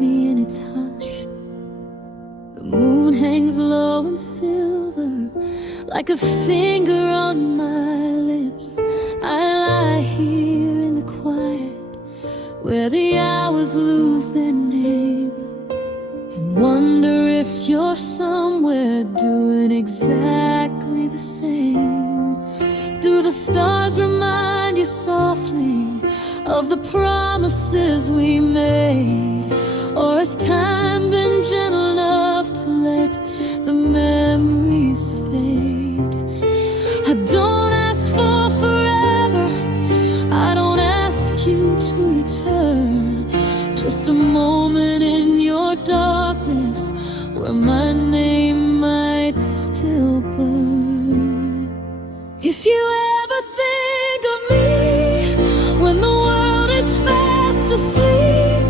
me in its hush. The moon hangs low and silver, like a finger on my lips. I lie here in the quiet, where the hours lose their name, and wonder if you're somewhere doing exactly the same. Do the stars remind you softly of the promises we made, or has time been gentle enough to let the memories fade? I don't ask for forever, I don't ask you to return, just a moment in your darkness where my name might still burn. If you ever think of me when the world is fast asleep,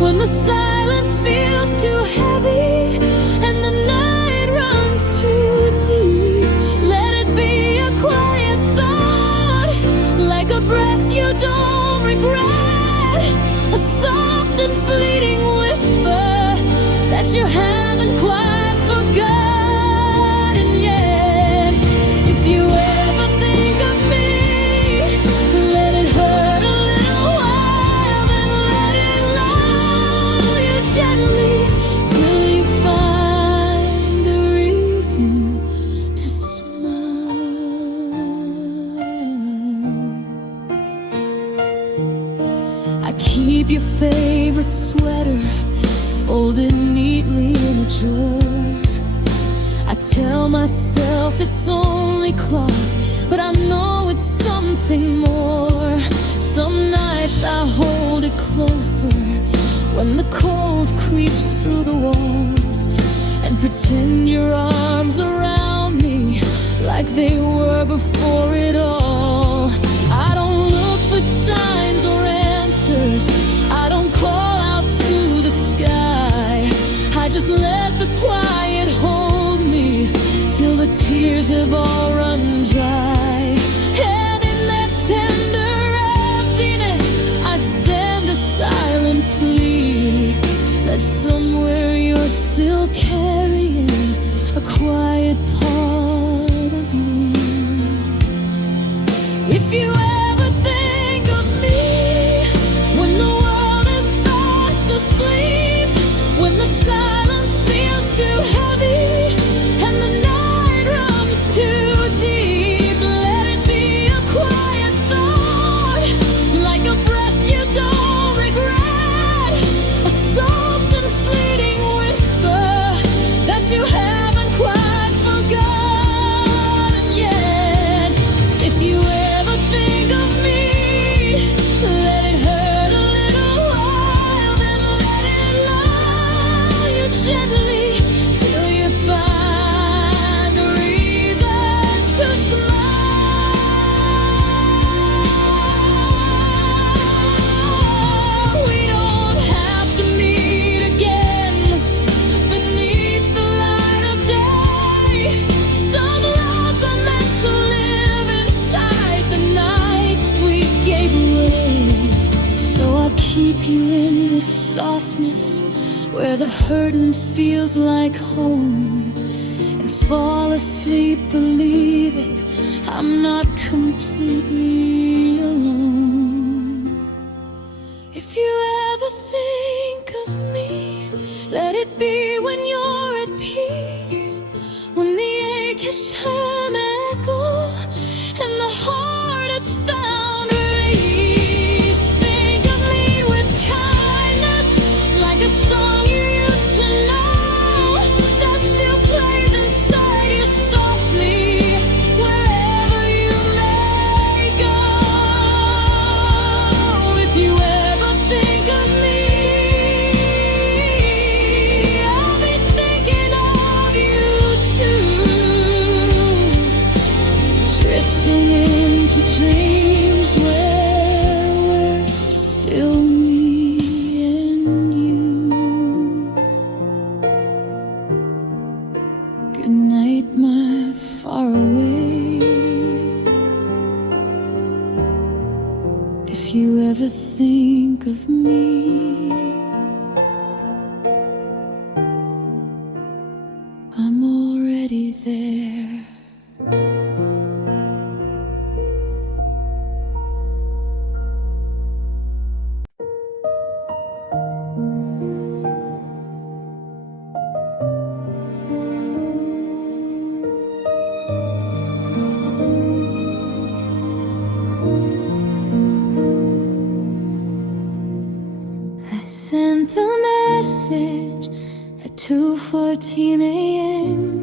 when the silence feels too heavy and the night runs too deep, let it be a quiet thought, like a breath you don't regret, a soft and fleeting whisper that you haven't quite forgotten yet. If you ever think of me, let it hurt a little while, then let it lull you gently till you find a reason to smile. I keep your favorite sweater folded neatly in a drawer. I tell myself it's only cloth, but I know it's something more. Some nights I hold it closer when the cold creeps through the walls, and pretend your arms around me like they were before it all. I don't look for signs or answers, I don't call out to the sky, I just let the quiet hold me till the tears have all run dry. And in that tender emptiness I send a silent plea that somewhere you're still carrying a quiet part of me. If you ever think of me when the world is fast asleep, when the silence feels too heavy and the night runs too deep, let it be a quiet thought, like a breath you don't regret, a soft and fleeting whisper that you haven't quite forgotten yet. If you ever think of me, let it hurt a little while, then let it lull you gently till you find a reason to smile. We don't have to meet again beneath the light of day. Some loves are meant to live inside the nights we gave away. So I'll keep you in this softness where the hurting feels like home, and fall asleep believing I'm not completely alone. If you ever think of me, let it be when you're at peace, when the ache has turned echo and the heart has found release. Think of me with kindness, like a song you used to know that still plays inside you softly wherever you may go. If you ever think of me, I'll be thinking of you too, drifting into dreams where we're still me and you. Good night, my faraway. If you ever think of me, already there. I sent the message at 2:14 a.m.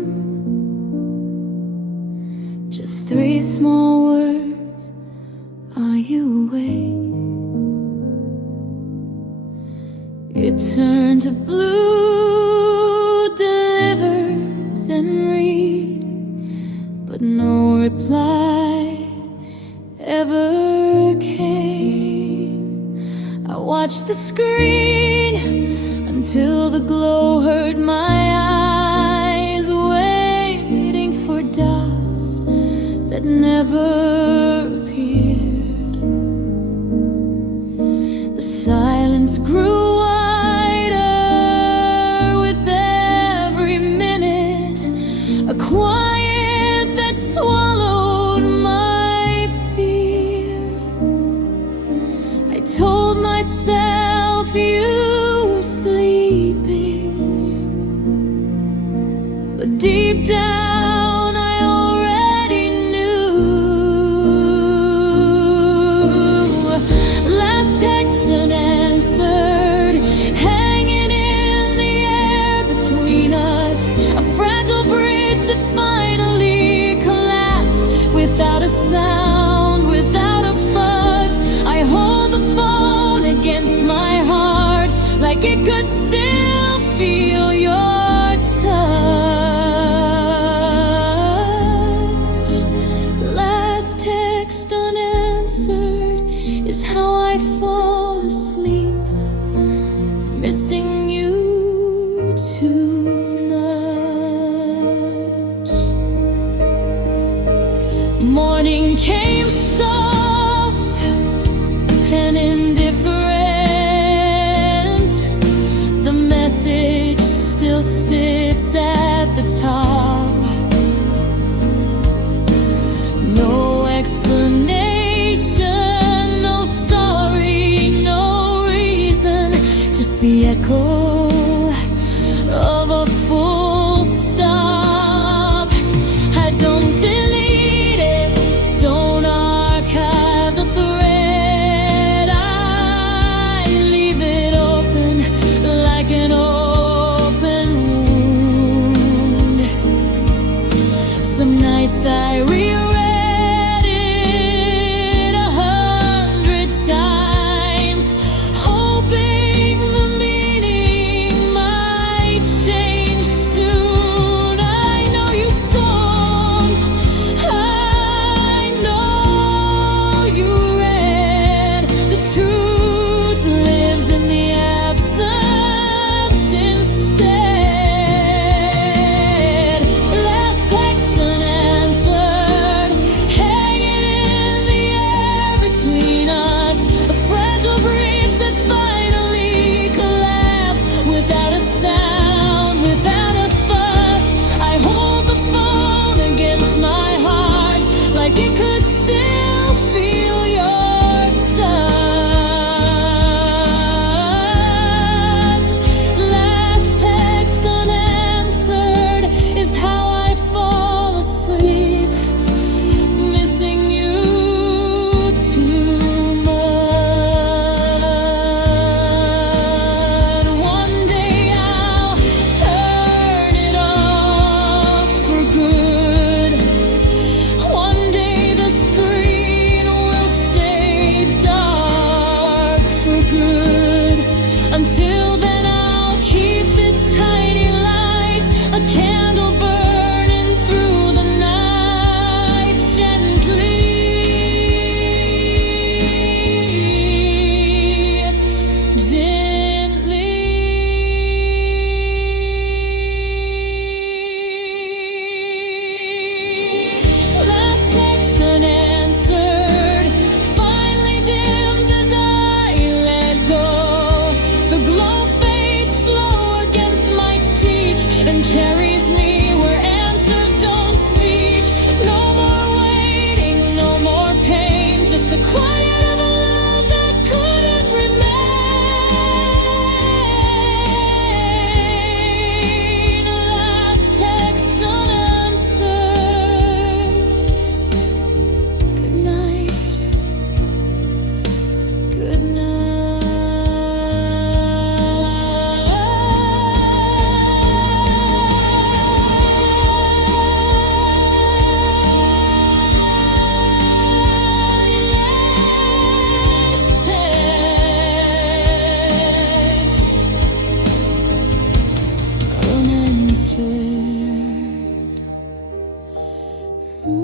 Just 3 small words, are you awake? It turned to blue, deliver, then read, but no reply ever came. I watched the screen until the glow hurt my eyes, waiting for dust that never appeared. The silence grew wider with every minute, a quiet that swallowed my fear. I told myself you were sleeping, but deep down I already knew. Last text unanswered, hanging in the air between us, a fragile bridge that finally collapsed without a sound, without a fuss. I hold the phone against my heart like it could still feel your touch. Last text unanswered is how I fall asleep, missing you too much. Morning came soft and indifferent. The message still sits at the top. No explanation, no sorry, no reason, just the echo of a full stop. I don't delete it, don't The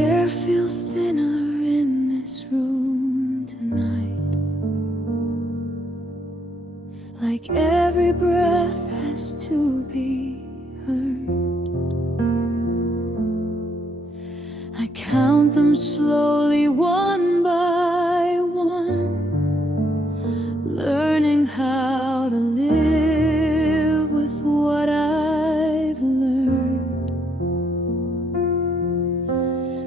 air feels thinner in this room tonight, like every breath has to be heard. I count them slowly, one by one, learning how to live with what I've learned.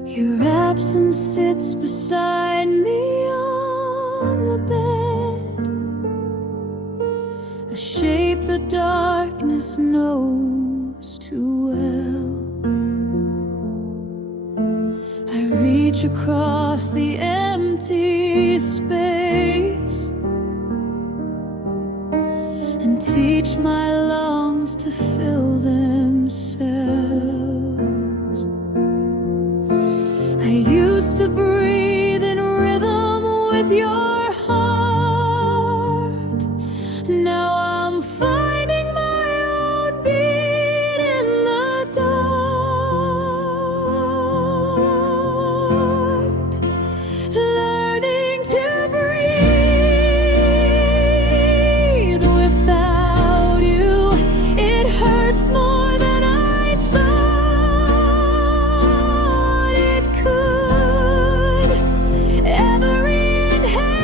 Your absence sits beside me on the bed, a shape the darkness knows too well. I reach across the empty space and teach my lungs to fill themselves. I used to breathe in rhythm with your heart. Now I'm finding my own beat in the dark, learning to breathe without you. It hurts more than I thought it could. Every inhale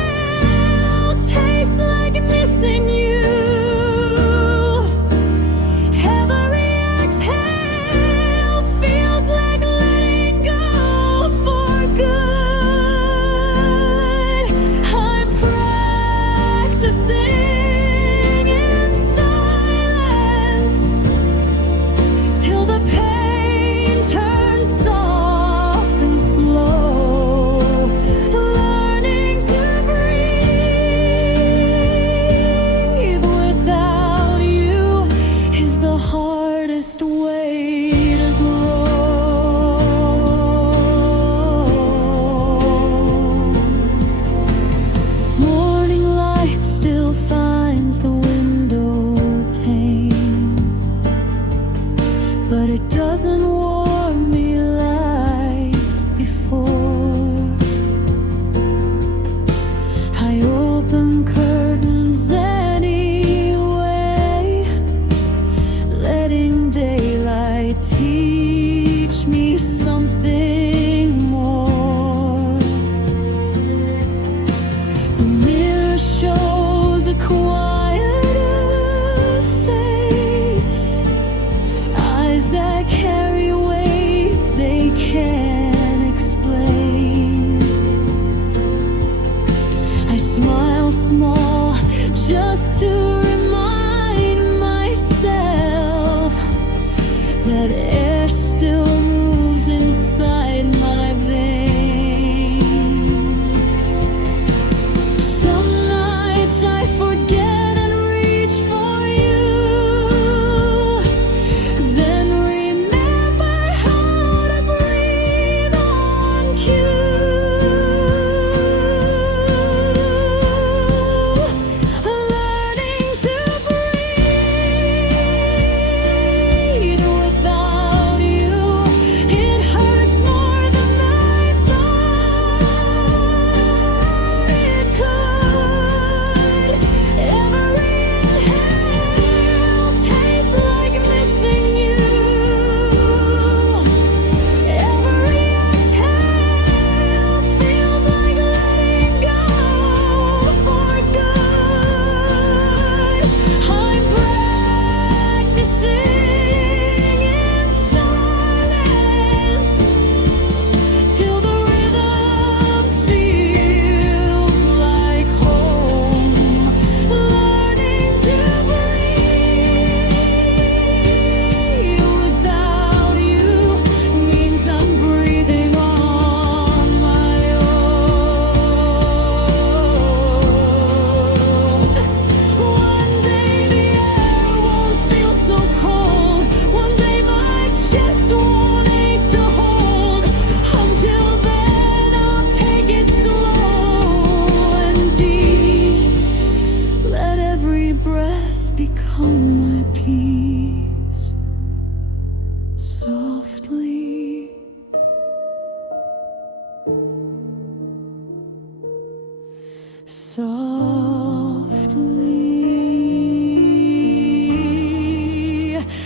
softly,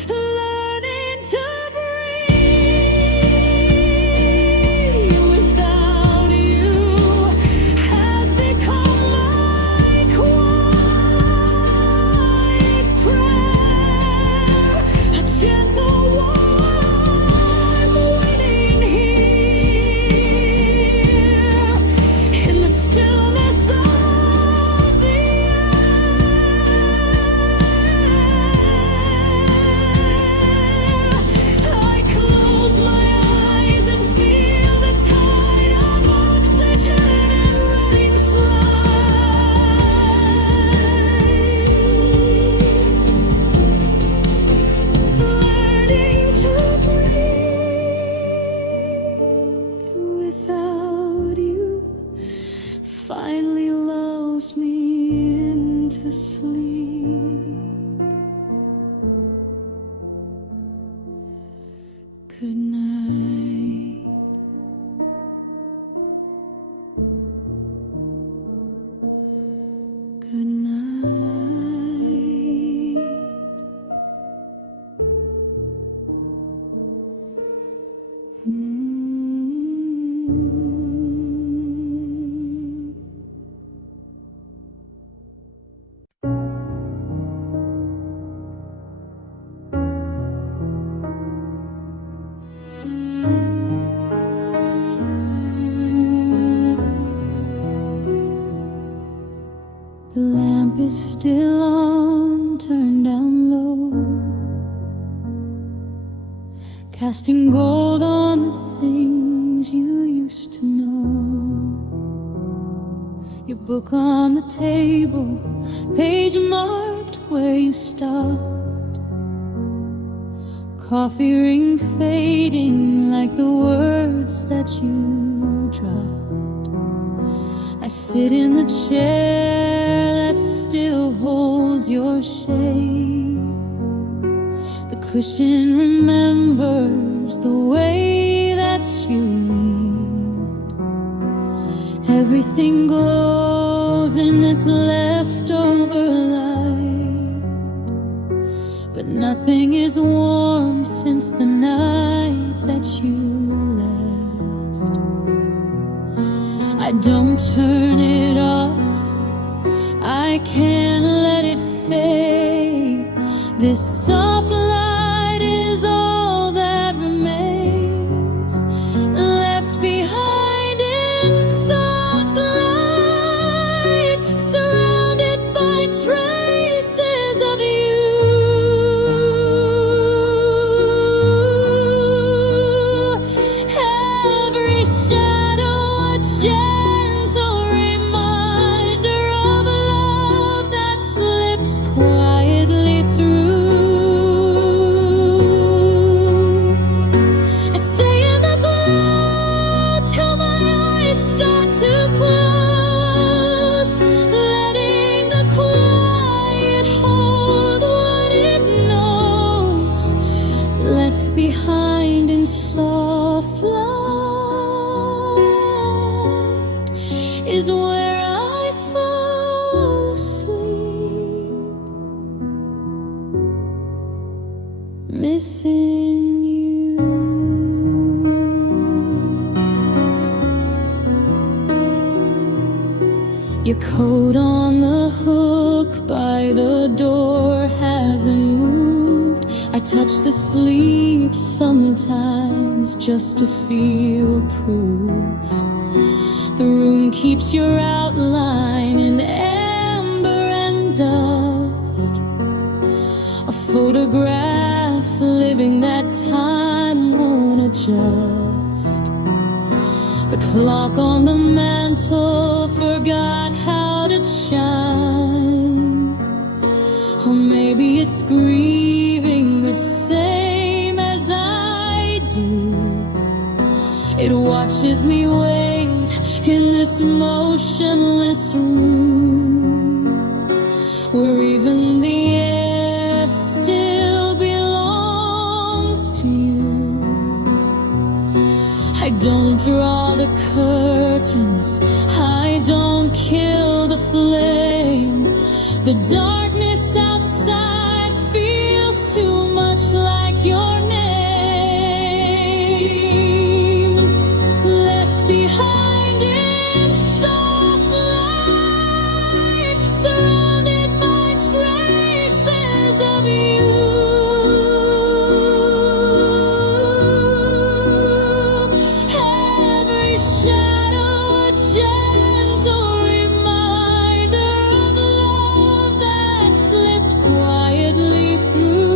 learning to breathe without you has become my quiet prayer, a gentle warm waiting here in the stillness of the air. I close my eyes and feel the tide of oxygen and letting slide, learning to breathe without you finally lulls me into sleep. Good night. Good night. The lamp is still on, turned down low, casting gold on the things you used to know. Your book on the table, page marked where you stopped, coffee ring fading like the words that you dropped. I sit in the chair that still holds your shade. The cushion remembers the way that you leaned. Everything glows in this leftover light, but nothing is warm since the night that you left. I don't turn it off, I can't let it fade. This soft light is all that remains, left behind in soft light, surrounded by traces of you. Every shadow a gentle reminder of love that slipped quietly through. I stay in the glow till my eyes start to close, letting the quiet hold what it knows, left behind in soft light is where I fall asleep, missing you. Your coat on the hook by the door hasn't moved. I touch the sleeve sometimes just to feel proof. The room keeps your outline in amber and dust, a photograph living that time won't adjust. The clock on the mantle forgot how to chime, or maybe it's grieving the same as I do. It watches me wait in this motionless room, where even the air still belongs to you. I don't draw the curtains, I don't kill the The darkness outside feels too much like your name. Left behind in soft light, surrounded by traces of you. Every shadow a gentle reminder of love that slipped quietly through.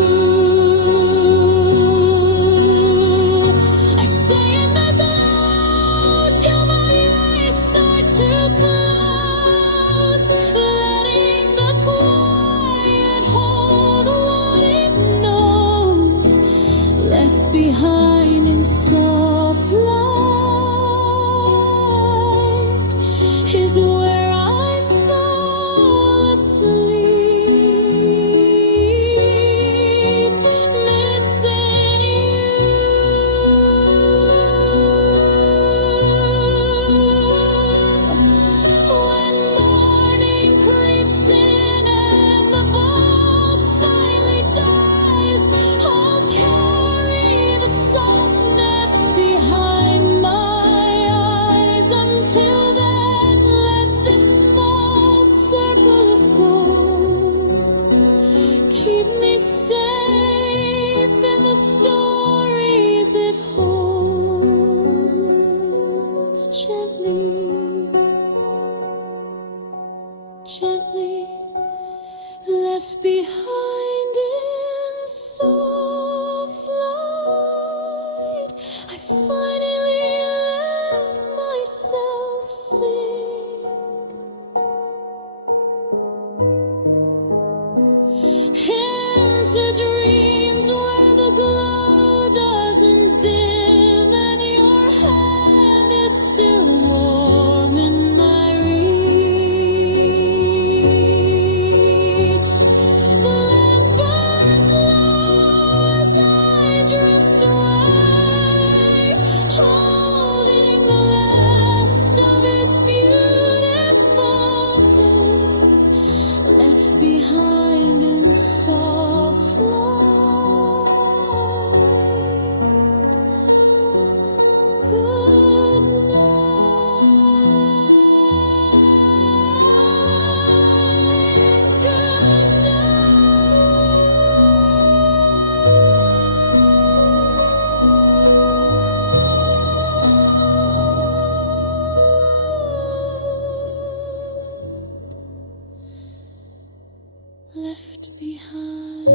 I stay in the glow till my eyes start to close, letting the quiet hold what it knows. Left behind in soft light is where I fall asleep, missing you. When morning creeps in and the bulb finally dies, I'll carry the softness behind my eyes. Until then, let this small circle of gold keep me safe in the stories it holds. Gently, gently left behind in soft light, I finally let myself sink. Into dreams where the glow doesn't dim and your hand is still warm in my reach. The lamp burns low as I drift away, holding the last of its beautiful day. Left behind in soft light. Good night. Good night. Left behind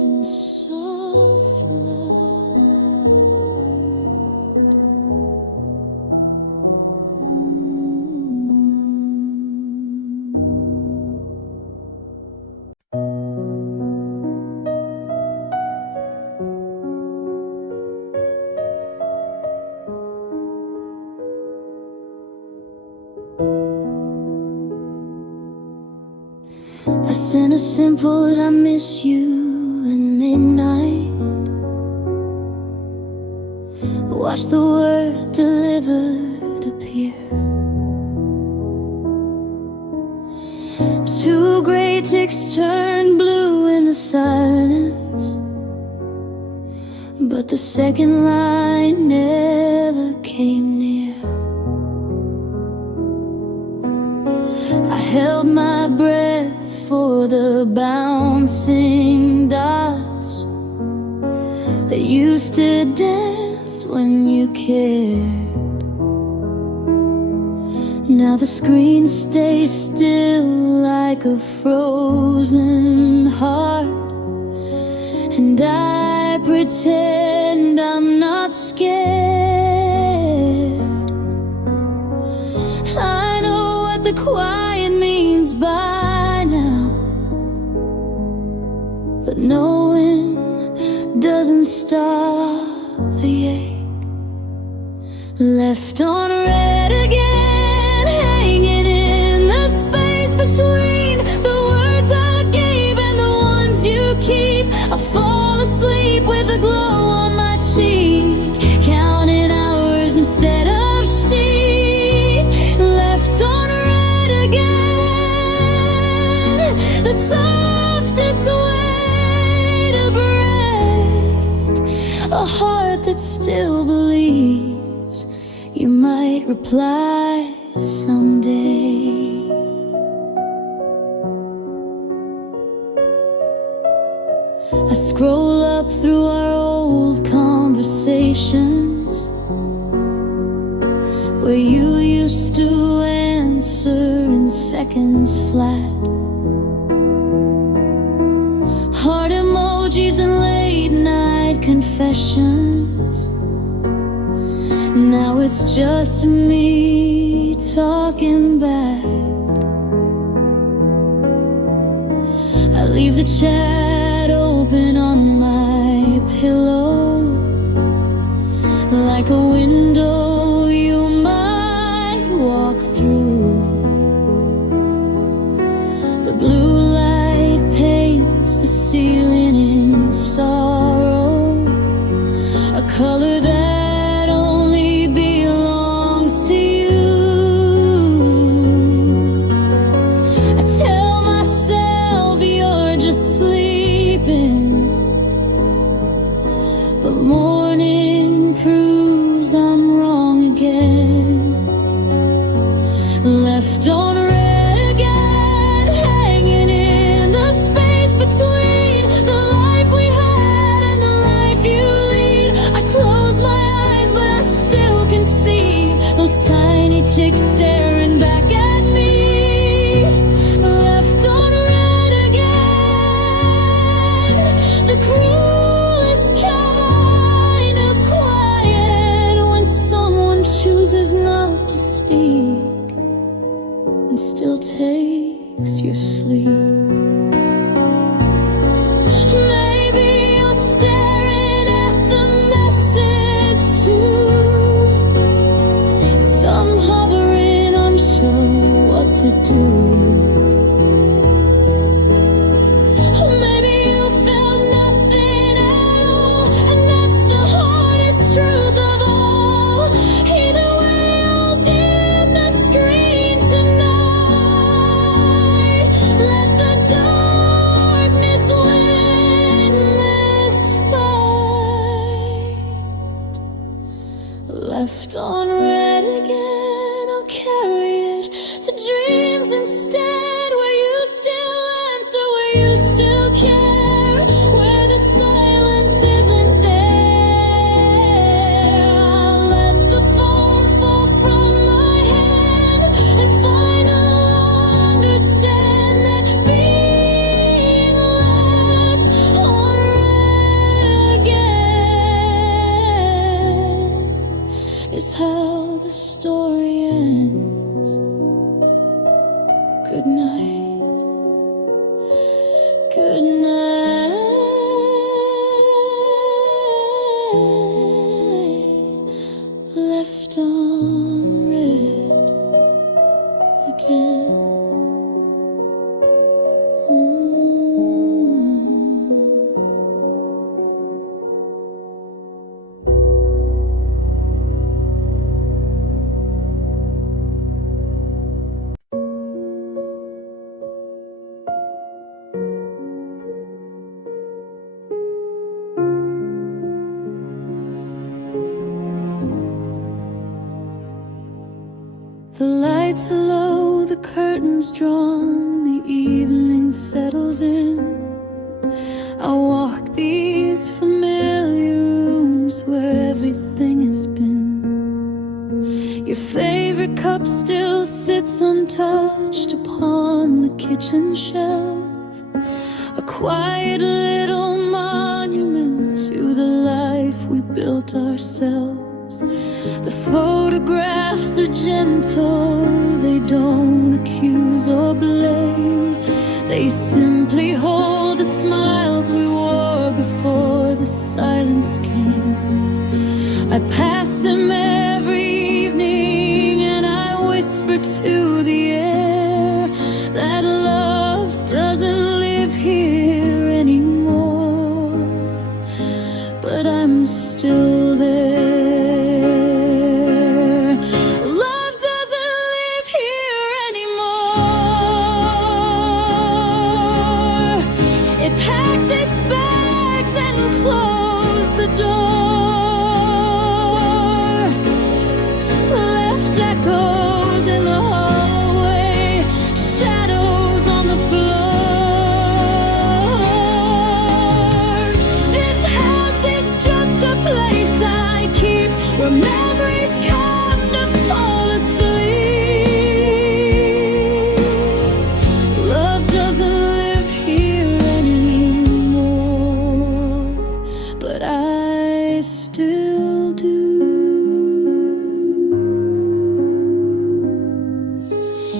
in soft I sent a simple I miss you at midnight. Watch the word delivered appear. Two gray ticks turned blue in the silence, but the second line never came near. I held my breath for the bouncing dots that used to dance when you cared. Now the screen stays still like a frozen heart, and I pretend I'm not scared. I know what the quiet means by now, but knowing doesn't stop the ache. Left on red again, hanging in the space between the words I gave and the ones you keep. I fall asleep with a glow on my cheek, counting hours instead of sheep. a heart that still believes you might reply someday. I scroll up through our old conversations where you used to answer in seconds flat. Heart emojis and late night confessions. Now it's just me talking back. I leave the chat open on my pillow, like a window you might walk through. The blue light paints the ceiling in sorrow, a color that only belongs to you. I tell myself you're just sleeping, but morning proves I'm wrong again. Left on red again, hanging in the space between the life we had and the life you lead. I close my eyes, but I still can see those tiny ticks staring back at me. Left on red again, the cruelest kind of quiet, when someone chooses not to speak and still takes your sleep. Maybe you're staring at the message too, thumb hovering, unsure what to do. Maybe you felt nothing at all, and that's the hardest truth of all. Either way, I'll dim the screen tonight. Let the darkness win this fight. Left on red again, I'll carry it to dreams instead, where you still answer, where you still care, where the silence isn't there. I'll let the phone fall from my hand and finally understand that being left on red again is how the story ends. Good night. Good night. Left on red again. The lights are low, the curtains drawn, the evening settles in. I walk these familiar rooms where everything has been. Your favorite cup still sits untouched upon the kitchen shelf, a quiet little monument to the life we built ourselves. The photographs are gentle, they don't accuse or blame. They simply hold the smiles we wore before the silence came. I pass them every evening and I whisper to the air that love doesn't live here anymore. But I'm still there. Packed its bags and closed the door. echoes in the hallway, shadows on the floor. This house is just a place I keep where memories come to fall asleep. Love doesn't live here anymore, but I still do.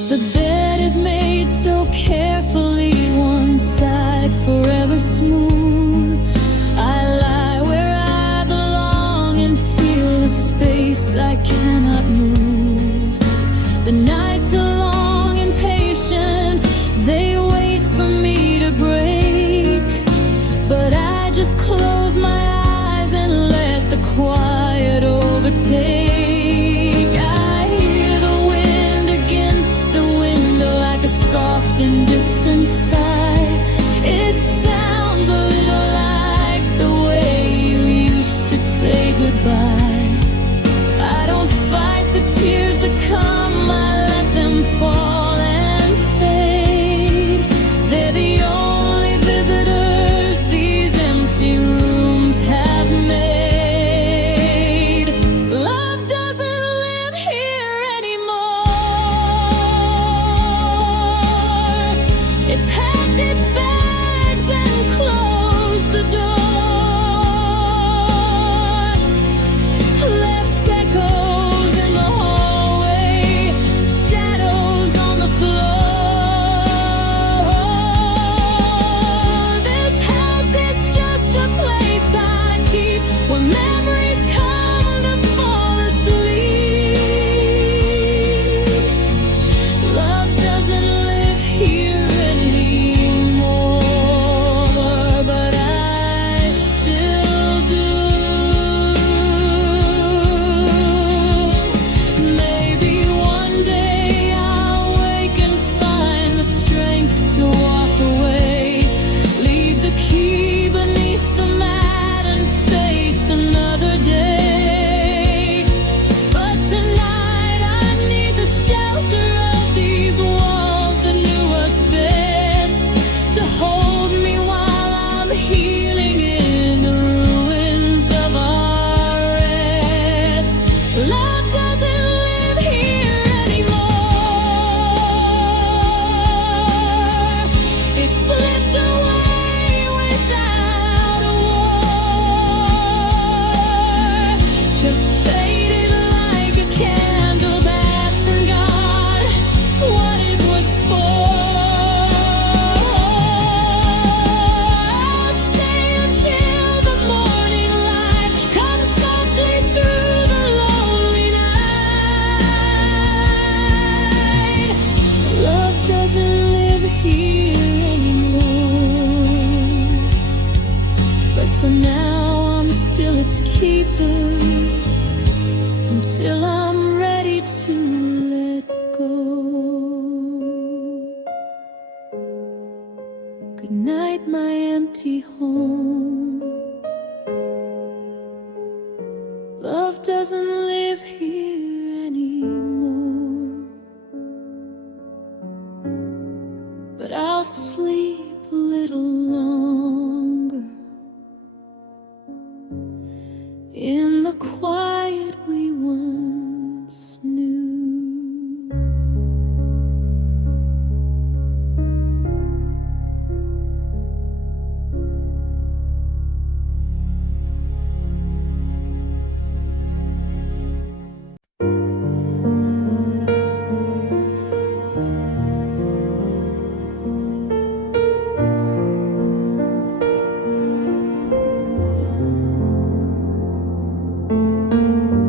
The bed is made so carefully, one side forever smooth. I lie where I belong and feel the space I cannot move. The nights are long and patient, they wait for me to break. But I just close my eyes and let the quiet overtake. I hear the wind against the window like a soft and distant sigh. It sounds a little like the way you used to say goodbye. I don't fight the tears that come, I let them fall and fade. They're the only visitors these empty rooms have made. Love doesn't live here anymore. It packed its bags and closed the door. Left echoes in the hallway, shadows on the floor. This house is just a place I keep where memories come to fall asleep. Love doesn't live here anymore, but I still do. Maybe one day I'll wake and find the strength to walk away, leave the key beneath the mat and face another day. But tonight I need the shelter of these walls that knew us best, to hold me while I'm healing in the ruins of our rest. Love doesn't live here anymore. It slipped away without a war, just faded like a candle that forgot what it was for. I'll stay until the morning light comes softly through the lonely night. Love doesn't live here anymore, but for now I'm still its keeper until I'm ready to let go. Good night, my empty home. Love doesn't live here anymore, but I'll sleep a little longer in the quiet we once knew.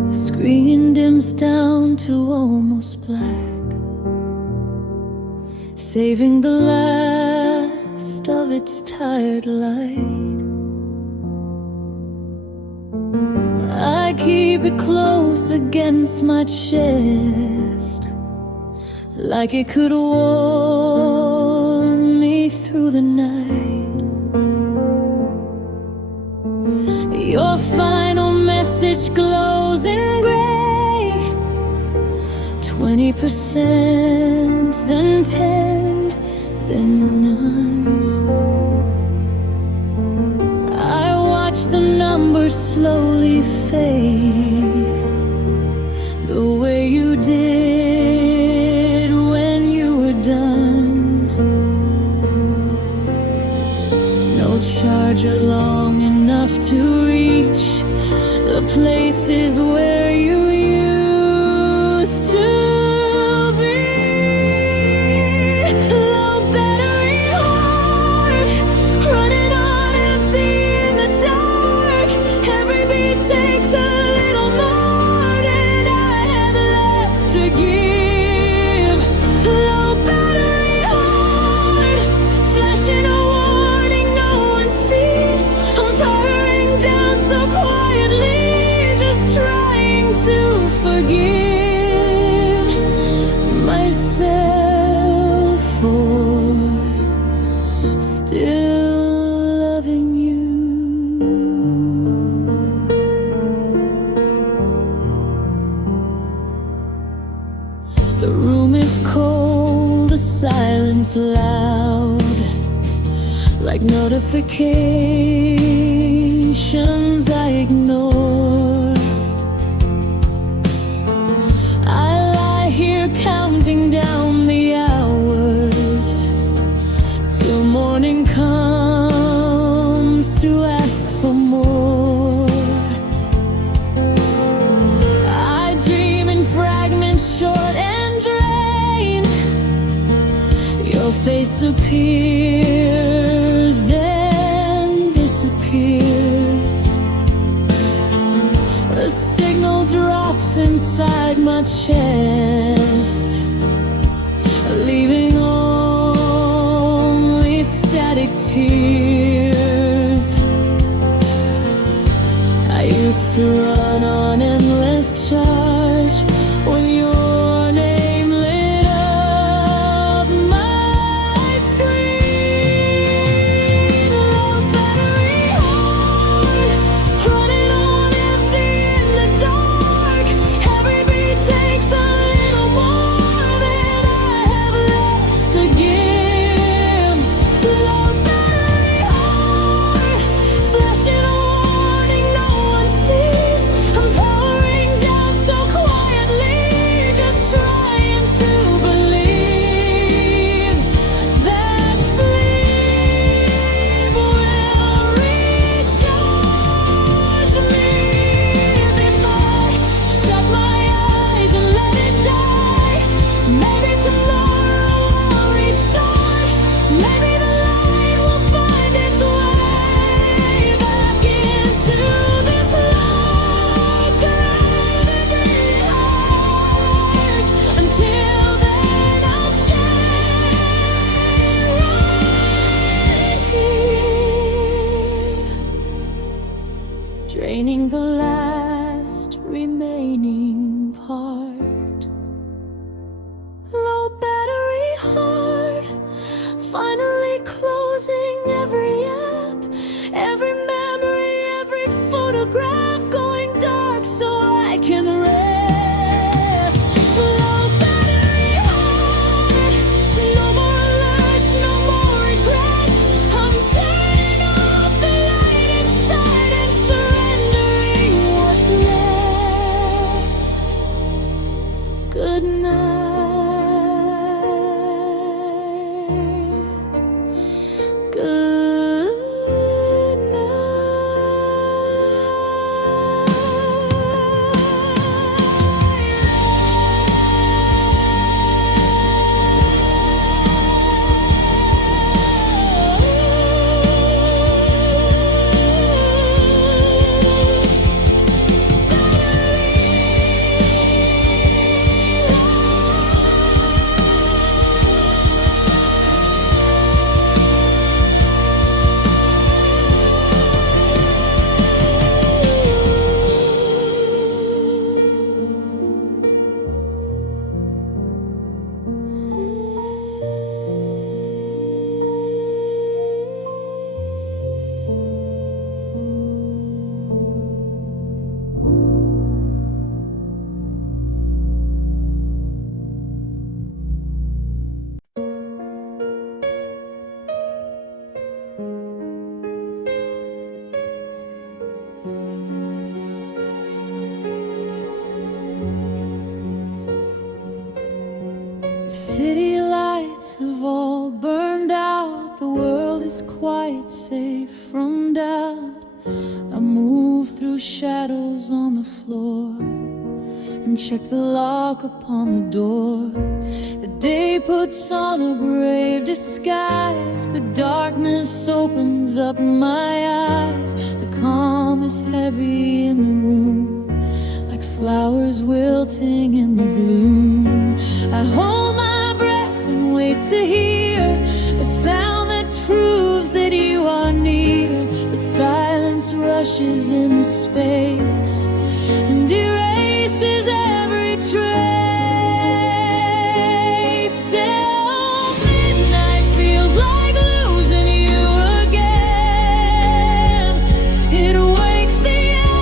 The screen dims down to almost black, saving the last of its tired light. I keep it close against my chest, like it could warm me through the night. Your final message glows in gray, 20%, then 10, then none. I watch the numbers slowly fade, the way you did when you were done. No charger long enough to reach the places where you used to be. Low battery heart, running on empty in the dark. Every beat takes a little more than I have left to give. Low battery heart, flashing a warning no one sees. I'm powering down so quietly, trying to forgive myself for still loving you. The room is cold, the silence loud, like notifications I ignore. Counting down the hours till morning comes to ask for more. I dream in fragments, short and drained. Your face appears, then disappears. A signal drops inside my chest, leaving only static tears. I used to run on endless charge when your name lit up my screen. Low battery heart, running on empty in the dark. Every beat takes a little more than I have left to give. Low battery heart, flashing a warning no one sees. I'm powering down so quietly, just trying to believe that sleep will recharge me. If I shut my eyes and let it die, maybe tomorrow I'll restart. Maybe the light will find its way back into this locked beating heart. Until then I'll stay right here, draining the last remaining part. Low battery heart, finally closing every app, every memory, every photograph going dark so I can rest. Low battery heart, no more alerts, no more regrets. I'm turning off the light inside and surrendering what's left. shadows on the floor and check the lock upon the door. The day puts on a brave disguise, but darkness opens up my eyes. The calm is heavy in the room, like flowers wilting in the gloom. I hold my breath and wait to hear a sound that proves that you are near, but silence rushes into space and erases every trace. Oh, midnight feels like losing you again. It wakes the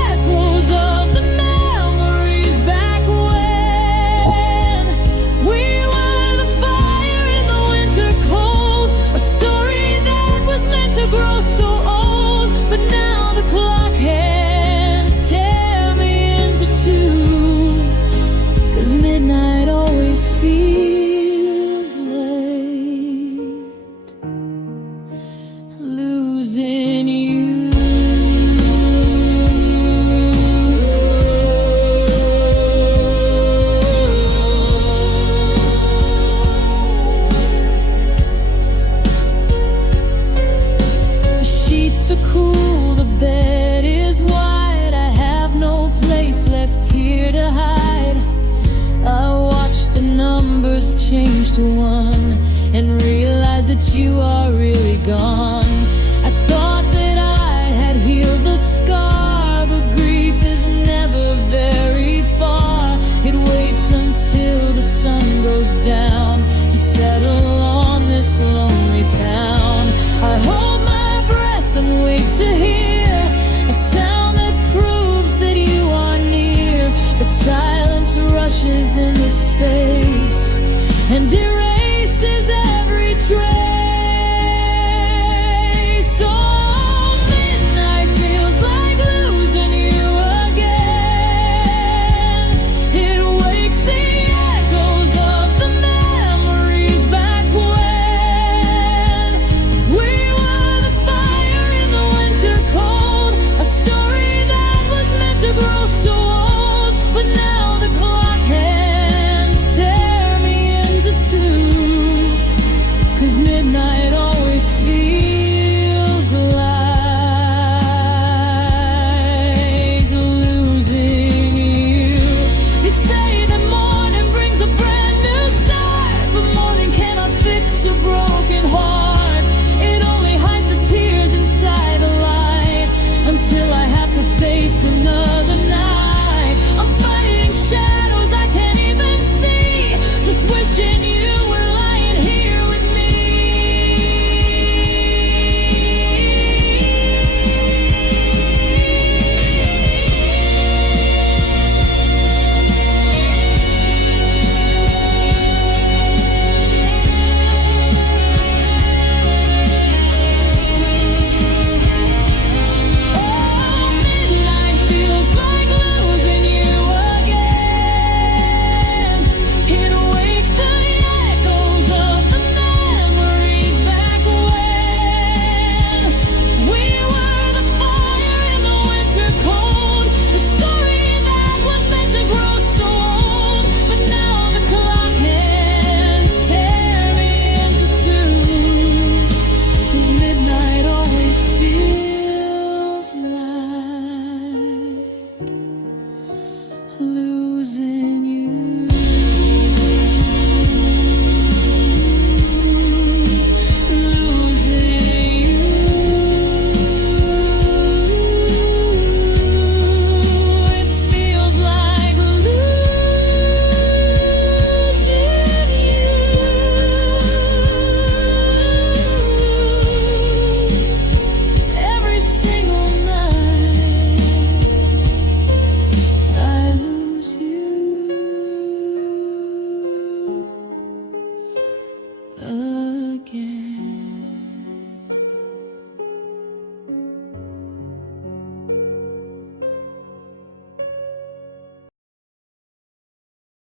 echoes of the memories back when we were the fire in the winter cold, a story that was meant to grow so old. But now the clock hands tear me into two, 'cause midnight always feels late, losing you. The sheets are cool, the bed is wide. I have no place left here to hide. I watch the numbers change to one and realize that you are really gone. I thought that I had healed the scar, but grief is never very far. It waits until the sun goes down to settle on this lonely town. I hold my breath and wait to hear a sound that proves that you are near, but silence rushes into space and